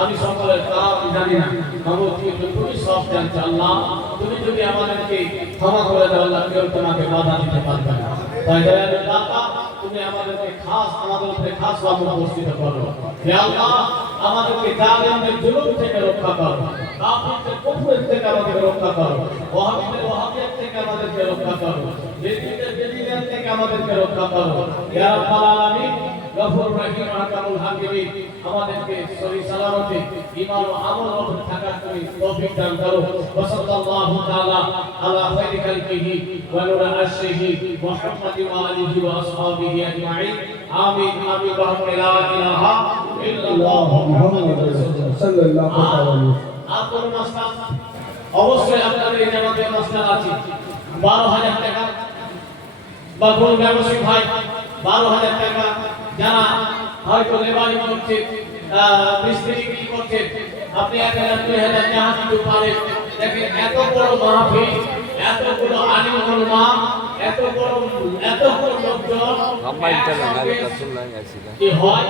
আমি সকলের নাম জানি না মাবুদ তুমি সব জানতে আল্লাহ তুমি যদি আমাদেরকে ক্ষমা করে দাও আল্লাহ কেউ তোমাকে বাধা দিতে পারবে না তাই দয়ালু দাতা তুমি আমাদেরকে খাস আমাদের উপরে খাস ভাবে উপস্থিত করো হে আল্লাহ আমাদেরকে জালিমদের জুলুম থেকে রক্ষা করো কাফিরদের কুফর থেকে আমাদেরকে রক্ষা করো ওয়াহাবিদের ওয়াহাবিয়ত থেকে আমাদেরকে রক্ষা করো বেদিনের বেদিনিয়াত থেকে আমাদেরকে রক্ষা করো ইয়া রাব্বাল আলামিন গফুর রহিম আহকামুল হাকিমিন আমাদেরকে সহি সালামতে ঈমান ও আমল উপর থাকার তুমি তৌফিক দান করো ওয়া সাল্লাল্লাহু তাআলা আলা খায়রি খালকিহি ওয়া নূরি আরশিহি মুহাম্মাদি ওয়া আলিহি ওয়া আসহাবিহি আজমাইন আমিন আমিন ওয়া লা ইলাহা ইল্লাল্লাহ মুহাম্মাদুর রাসূলুল্লাহ সাল্লাল্লাহু আলাইহি আর কোন মাসলা অবশ্যই আপনাদের এই জামাতের মাসলা আছে 12,000 টাকা বা কোন ব্যবসায়ী ভাই 12,000 টাকা যারা হয়তো লেবারি করছে মিস্ত্রি কি করছে আপনি 1,000 2,000 টাকা দিতে পারেন দেখেন এত বড় মাহফিল এত বড় আলিম উলামা এত বড় লোকজন মোবাইল চালান আর কাছে লাগে আছে কি হয়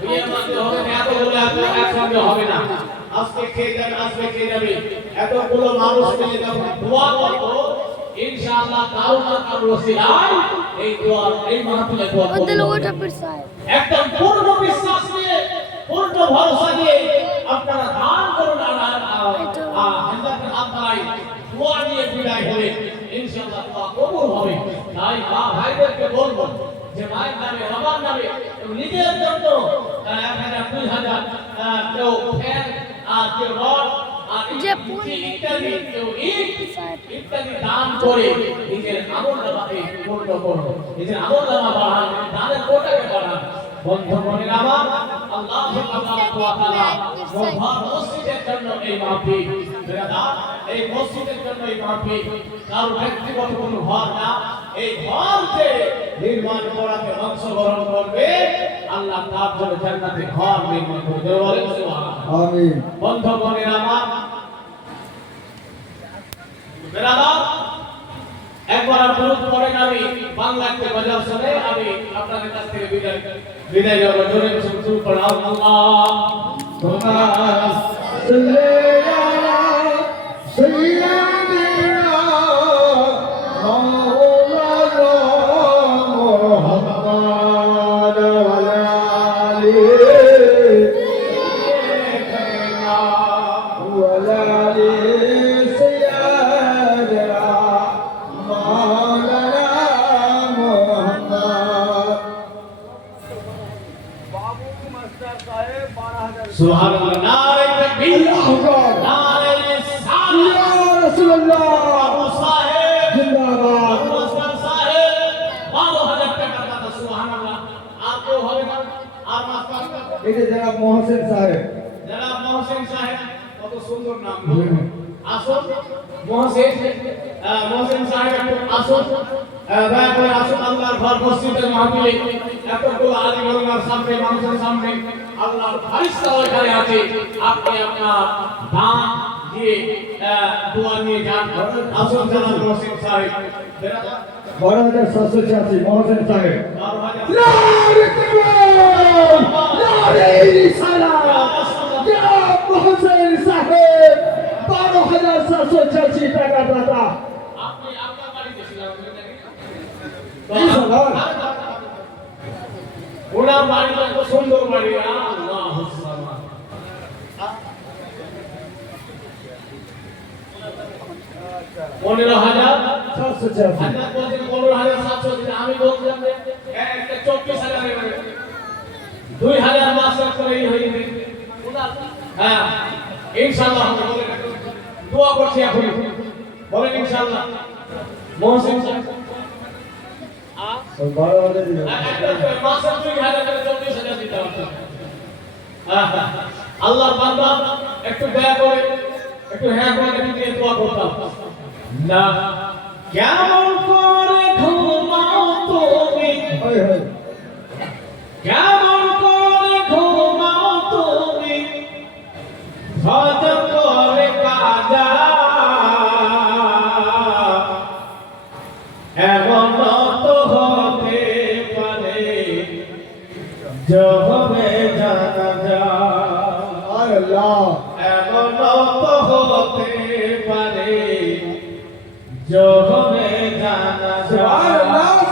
বিয়ের মধ্যে হবে না এতগুলো একসঙ্গে হবে না আজকে খেয়ে যাবে এতগুলো মানুষ মিলে যখন দোয়া করবো ইনশাআল্লাহ কারো না কারো ওসিলায় এই দোয়া এই মাহফিলে দোয়া করব ওদের লোকটা পিছায় একদম পূর্ণ বিশ্বাস নিয়ে পূর্ণ ভরসা দিয়ে আপনারা দান করুন আর হাজার আপনারাই দোয়া নিয়ে বিদায় হবে ইনশাআল্লাহ দোয়া কবুল হবে তাই মা ভাইদেরকে বলবো যে মায়ের নামে বাবার নামে নিজের জন্য 1,000 2,000 কেউ ফ্যান আর কেউ রড আর যে ইত্যাদি কেউ ইত্যাদি দান করে নিজের আমলনামাকে পূর্ণ করুন নিজের আমলনামা বাড়ান দানের কোটাকে বাড়ান বন্ধু মনের আমার আল্লাহ সুবহানাহু ওয়া তাআলা মহান মসজিদের জন্য এই মাহফিল বেরাদার এই মসজিদের জন্য এই মাহফিল কারো ব্যক্তিগত কোনো ঘর না এই ঘর যে নির্মাণ করাতে অংশগ্রহণ করবে আল্লাহ তার জন্য জান্নাতে ঘর নির্মাণ করে দেবে বলেন সুবহানাল্লাহ আমিন বন্ধু মনের আমার বেরাদার একবার অনুরোধ করেন আমি বাংলাতে বাজার শুনে আমি আপনাদের কাছ থেকে বিদায় নেব জোরে শুরু করুন আল্লাহুম্মা সাল্লি আলা সাইয়্যিদিনা মাওলানা মুহাম্মাদ ওয়া আলা আলিহি ওয়া আলা আলিহি সাইয়্যিদিনা মাওলানা মুহাম্মাদ সুবহানাল্লাহ নারে তাকবীর আল্লাহু আকবার নারে রিসালাত ইয়া রাসূলুল্লাহ আবু সাহেব জিন্দাবাদ মুসলমান সাহেব 12,000 টাকা দাতা সুবহানাল্লাহ আর কেউ হবে না আর মাস্টার এটা জনাব মোহসেন সাহেব জনাব মহসিন সাহেব কত কত সুন্দর নাম আসুন মহসিন সাহেব একটু আসুন দয়া করে আসুন আল্লাহর ঘর মসজিদের মাহফিলে এতগুলো আলী গরমার সামনে মানুষের সামনে আল্লাহর ফারিস্তা ওইখানে আছে আপনি আপনার দান দিয়ে দোয়া নিয়ে যান আসুন জনাব মহসিন সাহেব 12,786 মহসিন সাহেব 12,000 নারে তাকবীর নারে রিসালাত ইয়া মহসিন সাহেব 12,786 টাকা দাতা আপনি আপনার বাড়িতে ছিলেন ওনার বাড়িটা কত সুন্দর বাড়ি আল্লাহ সালাম 15,786 আমি বলছিলাম যে একটা 24,000 2,000 মাসের করে হয়ে যাবে হ্যাঁ ইনশাআল্লাহ দোয়া করছি এখন বলেন ইনশাআল্লাহ মহসিন সাহেব মাসের 2,000 করে 24,000 দিতে হবে আল্লাহর বান্দা একটু দয়া করে একটু হ্যাঁ করে একটু দিয়ে দোয়া করতাম না কেমন করে ঘুমাও তুমি কেমন করে ঘুমাও তুমি ভজন করে কাজা এমন তো হতে পারে জবে জানা যা আল্লাহ এমন তো হতে পারে জবে জানা যা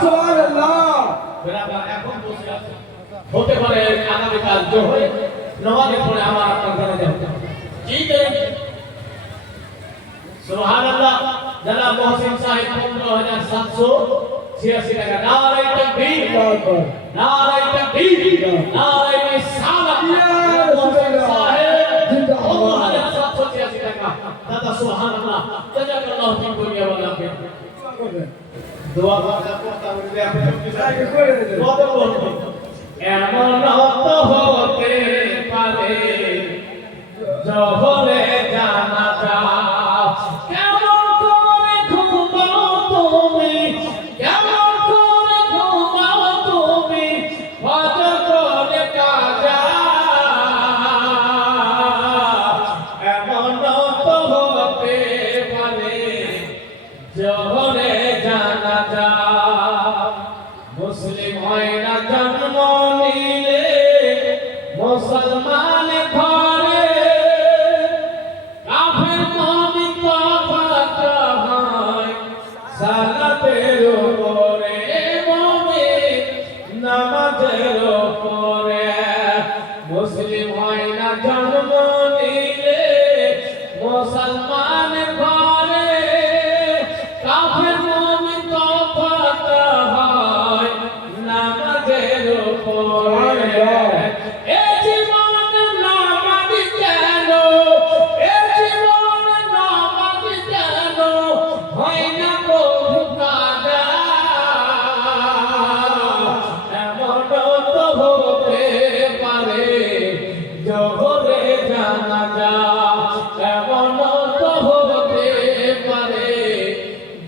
সুবহানাল্লাহ বেরাবার এখন বসে আছে হতে পারে আগামীকাল জোহরে নামাজের পরে আমার আপনার জানা যাবে কি করেন সুবহানাল্লাহ জনাব মহসিন সাহেব 15,786 টাকা নারে তাকবীর নারে তাকবীর নারে রিসালাত মহসিন সাহেব 15,786 টাকা দাদা সুবহানাল্লাহ জাযাকাল্লাহু ফি দুনিয়া ওয়াল আখিরাহ দোয়া করতে হবে আপনি দোয়া করবেন এমন তো হতে পারে জহরে জানা যা কেমন করে ঘুমাও তুমি কেমন করে ঘুমাও তুমি ভজন করে কাজা এমন তো হতে পারে জহরে জানা যা মুসলিম হয় না জন্ম নিলে মুসলমান ঘরে কাফের মুমিন কথা হয় সালাতের উপরে মুমিন নামাজের উপরে মুসলিম হয় না জন্ম নিলে মুসলমান ঘরে কাফের মুমিন কথা হয় নামাজের উপরে এ জীবন নামাজ কেন এ জীবন নামাজ কেন হয় না কবু কাজা এমন তো হতে পারে জহরে জানা যা এমন তো হতে পারে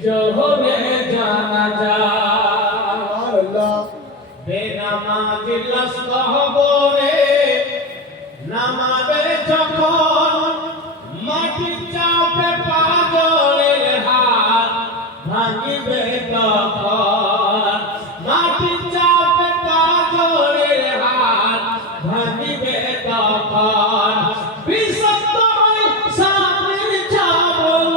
জহরে জানা যা বেনামাজি লাশ কবরে নামাবে যখন মাটি চাপে পাজরের হাত ভাঙিবে তখন মাটি চাপে পাজরের হাত ভাঙিবে তখন বিষাক্ত হয় সাপের ছাবল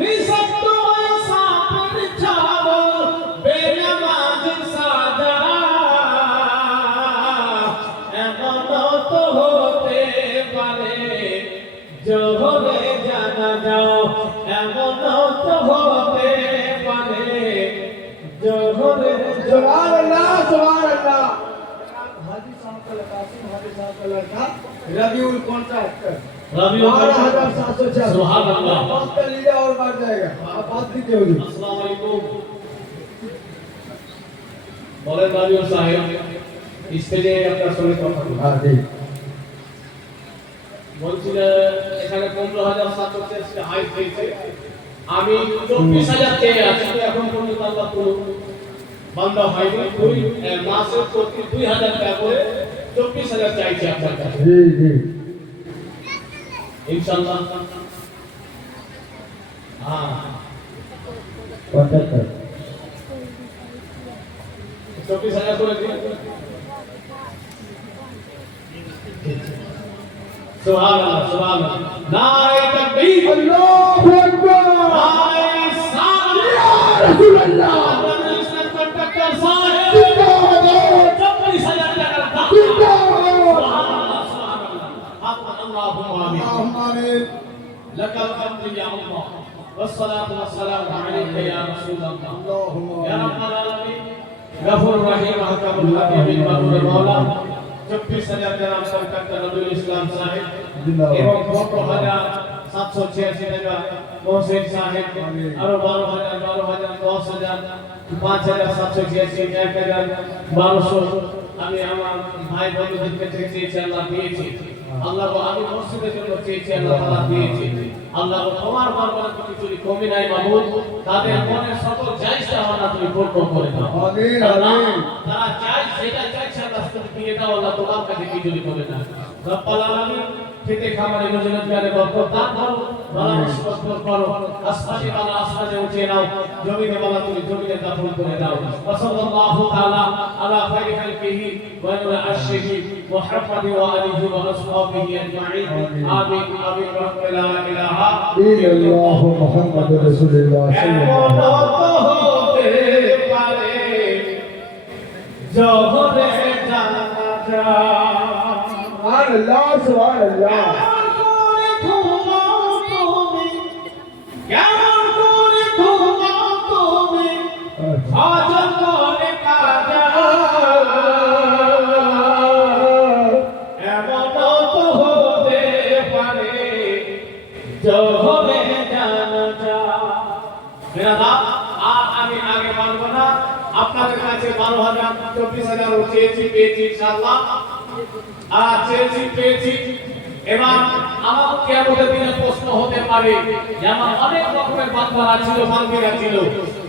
বিষাক্ত হয় সাপের ছাবল বেনামাজির সাজা এমন তো হতে পারে জহরে জানা যাও এমন তো হতে পারে জহরে সুবহানাল্লাহ সুবহানাল্লাহ हाजी साहब का कासिम हाजी साहब का लड़का रबीउल कॉन्ट्रैक्टर रबीउल 12,786 सुभान अल्लाह बात कर लीजिए और बढ़ जाएगा आप बात कीजिए हुजूर अस्सलाम वालेकुम বলেন রাবিউল সাহেব স্টেজে আপনার সঙ্গে কথা বলবো हां जी বলছি যে এখানে 15,000 ছাত্র হাইট হয়েছে, আমি 24,000 চেয়ে আছি, এখন পর্যন্ত আল্লাহ কোনো বান্দা হয়নি। মাসে প্রতি 2,000 টাকা করে 24,000 চাইছি আপনার কাছে। জি জি ইনশাআল্লাহ। হ্যাঁ, 75 24,000 করে দিন। সুবহানাল্লাহ, সুবহানাল্লাহ। নারে তাকবীর, আল্লাহু আকবার, নারে সালাত, ইয়া রাসূলুল্লাহ, আব্দুল ইসলাম কন্ট্রাক্টর সাহেব, জিন্দাবাদ, 24,000 টাকার দাম। জিন্দাবাদ, সুবহানাল্লাহ, সুবহানাল্লাহ। আল্লাহুম্মা আমিন। আল্লাহুম্মা আমিন। لك الحمد يا الله والصلاة والسلام عليك يا رسول الله يا رب العالمين غفور رحيم حكم الحكيم المغفور المولى 24,000 গ্রাম সরকার নজরুল ইসলাম সাহেব এবং 15,786 টাকা মোহসিন সাহেব, আরো 12,000 10,000 5,786 1,1200 আমি আমার ভাই বন্ধুদের থেকে চেয়েছি, আল্লাহ দিয়েছি। আল্লাহ আমি মসজিদের জন্য চেয়েছি, আল্লাহ তাআলা দিয়েছি। আল্লাহ তোমার দরবারে কিছু কমি নাই মাবুদ, তাদের মনের সকল চাইতে আমরা তুমি পূর্ণ করে দাও। আমিন, আমিন। তারা চাই সেটা চাইছে, আল্লাহ তুমি দিয়ে দাও, আল্লাহ তোমার কাছে কিছু করে না। রব্বুল আলামিন খেতে খামারে রোজগারে বরকত দান করো, ভালো মুসিবত করো, আসমানে বালা আসমানে উঠিয়ে নাও, জমিনে বালা তুমি জমিনে দাফন করে দাও। সাল্লাল্লাহু তাআলা আলা খায়রি খালকিহি ওয়া আলা আশরিহি মুহাম্মাদ ওয়া আলিহি ওয়া আসহাবিহি আজমাইন। আমিন আমিন লা ইলাহা ইল্লাল্লাহ মুহাম্মাদুর রাসূলুল্লাহ সাল্লাল্লাহু হতে পারে জহরে জানাজা, আল্লাহ সুবহানাল্লাহ। আমি আগে পারবো না, আপনাদের কাছে 12,000 24,000 চেয়েছি, পেয়েছি ইনশাআল্লাহ। চেয়েছি পেয়েছি। এবার আমার কিয়ামতের দিনে প্রশ্ন হতে পারে যে আমার অনেক রকমের বান্দারা ছিল, বান্দিরা ছিল,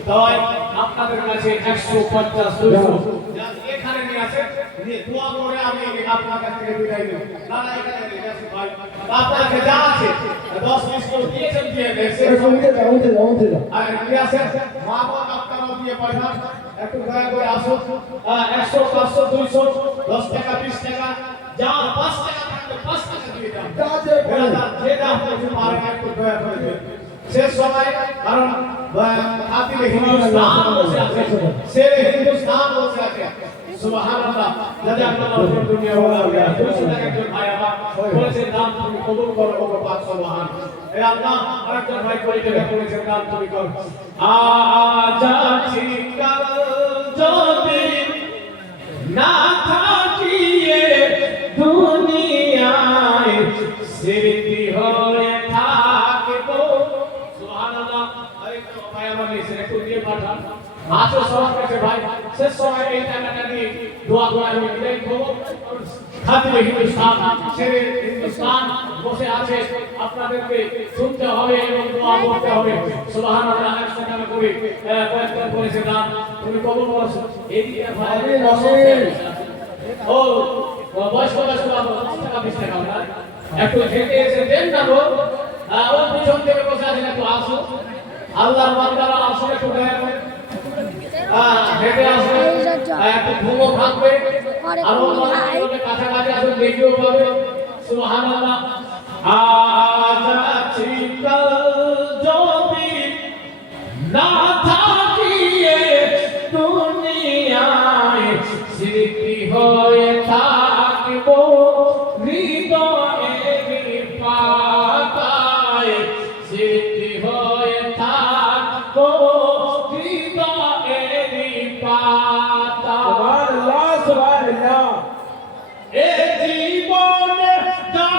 তাই আপনাদের কাছে 150 200 এখানে নিয়ে আসে, নিয়ে দোয়া করে আমি আপনার কাছ থেকে বিদায় নেব। না না, এখানে নিয়ে আসে ভাই, আপনার কাছে যা আছে 10-20 করে দিয়েছেন, দিয়ে দেন। উঠে যাও। আর নিয়ে আসে মা বাবা আপনারাও দিয়ে পাঠান, একটু দয়া করে আসুন। 100 500 200 10 টাকা 20 টাকা যা 5 টাকা থাকলে 5 টাকা দিয়ে দাও। যে দাম করতে পারেন একটু দয়া করে দেন। শেষ সময় কারণ খাতিরে হিন্দুস্তান বসে আছে, শেরে হিন্দুস্তান বসে আছে। সুবহানাল্লাহ, জাযাকাল্লাহু ফিদ দুনিয়া ওয়াল আখিরাহ। 200 টাকা একজন ভাই আমার বলেছেন দাম তুমি কবুল করো, ওগো পাক সুবহান। হে আল্লাহ, আরেকজন ভাই কই টাকা করেছেন দাম তুমি করো। আজাছি কাল যদি না থাকিয়ে দুনিয়ায় স্মৃতি হয়ে থাকবো। সুবহানাল্লাহ। আরেকজন ভাই আমার নিচে একটু দিয়ে পাঠান। আছো সবার কাছে ভাই, শেষ সময় এই টাকাটা নিয়ে দোয়া করে আমি বিদায় করব। খাতিরে হিন্দুস্তান, শেরে হিন্দুস্তান বসে আছে, আপনাদেরকে শুনতে হবে এবং দোয়া করতে হবে। সুবহানাল্লাহ। 100 টাকা করে কয়েকটা করেছে দান, তুমি কবুল করো। এইদিকে ভাই ও বয়স্ক বয়স্ক 10 টাকা 20 টাকা না, একটু হেঁটে এসে দেন না গো। ওর পিছন থেকে বসে আছেন, একটু আসো। আল্লাহর বান্দারা আসলে একটু দয়া করে হেঁটে আসবে, একটু ঘুমো থাকবে, আরো অনেক কাছাকাছি আসবে, দেখিও পাবে। সুবহানাল্লাহ। আজ আছি কাল যদি না থাকিয়ে দুনিয়ায় স্মৃতি হয়ে থাকবো হৃদয়ের পাতায়, স্মৃতি হয়ে থাকবো হৃদয়ের পাতায়। সুবহানাল্লাহ, সুবহানাল্লাহ। এ জীবনে যা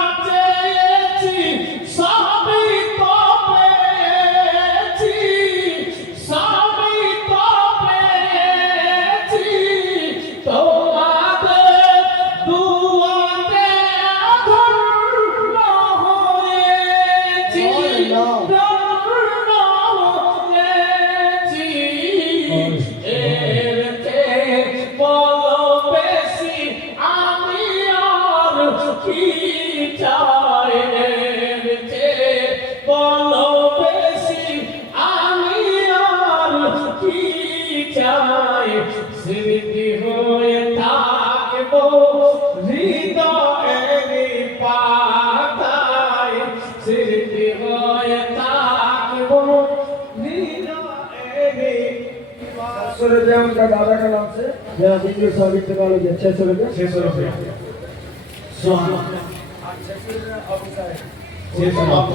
बाताए सिर्फ होए ताकि वो नीराएगी 700 रुपया उनका दादा का नाम से जरा वीडियो स्वागत के वालों 600 रुपया 600 रुपया सुभान अल्लाह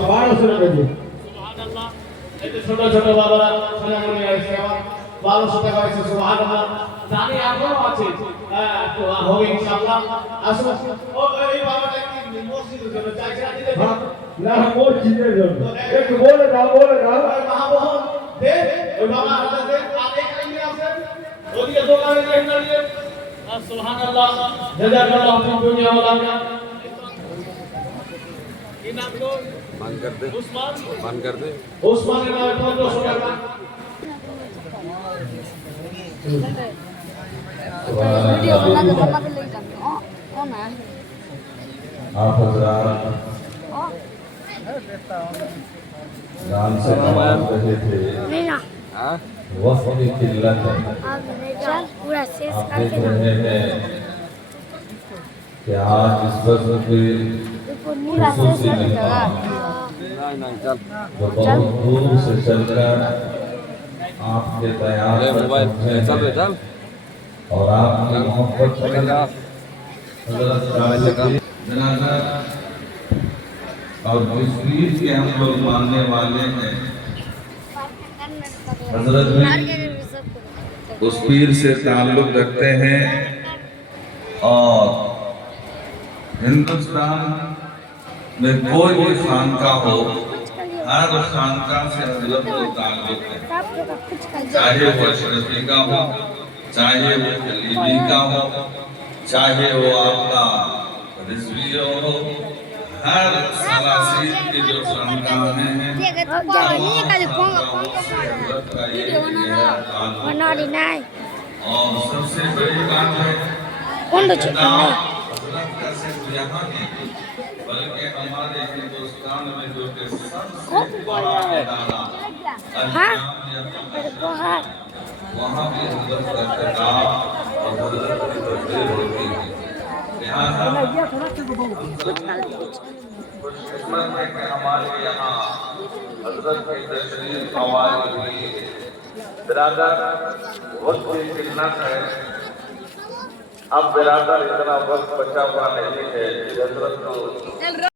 1200 रुपया जी সুবহানাল্লাহ এই যে ছোট ছোট বাবারা সোনামণি আসছে আমার 1200 টাকা আছে সুবহানাল্লাহ জানি এখনো আছে তো হবে ইনশাআল্লাহ আসুন ও এই বাবাটা কি মসজিদের জন্য চাইছে না দিতে हाँ ना वो चीजें जो एक बोले ना মহাবহন দে ওই বাবা হাতে দে আর এই কাহিনী আছে ওদিকে দোকানে গিয়ে দাঁড়িয়ে সুবহানাল্লাহ জাযাকাল্লাহু ফি দুনিয়া ওয়াল আখিরাহ কি নাম গো मान कर दे উসমান मान कर दे উসমানের নামে 1500 টাকা वीडियो बना के ले जाते ओ ना आप हजरात नाम से कमाल रहे थे नहीं ना हाँ वक्त की किल्लत है आप चल पूरा शेष आप करके देख ना रहे हैं कि आज इस वक्त के पूरा शेष करके जगह नहीं नहीं चल जो बहुत दूर से चलकर आपके तैयार अरे पर मोबाइल पहुंचे चल रे हैं चल और आपकी मोहब्बत चल में जा हजरत काजी के जनाजा और जिस पीर के हम लोग मानने वाले हैं हजरत भी उस पीर से ताल्लुक रखते हैं और हिंदुस्तान में कोई भी खानका हो हर खानका से हजरत को ताल्लुक है चाहे वो अशरफी का हो चाहे वो खलीली का हो चाहे वो आपका रिजवी हो हर सलासी की जो खानकाहें हैं और सबसे बड़ी बात है हजरत का सिर्फ यहाँ नहीं बल्कि हमारे हिंदुस्तान में जो कि सबसे बड़ा इदारा वहाँ भी हजरत का खिताब और हजरत की तस्वीर होती है लिहाजा खुशकिस्मत है कि हमारे यहाँ हजरत की तशरीफ हवाले हुई है बिरादर वक्त की किल्लत है अब बिरादर इतना वक्त बचा हुआ नहीं है कि हजरत को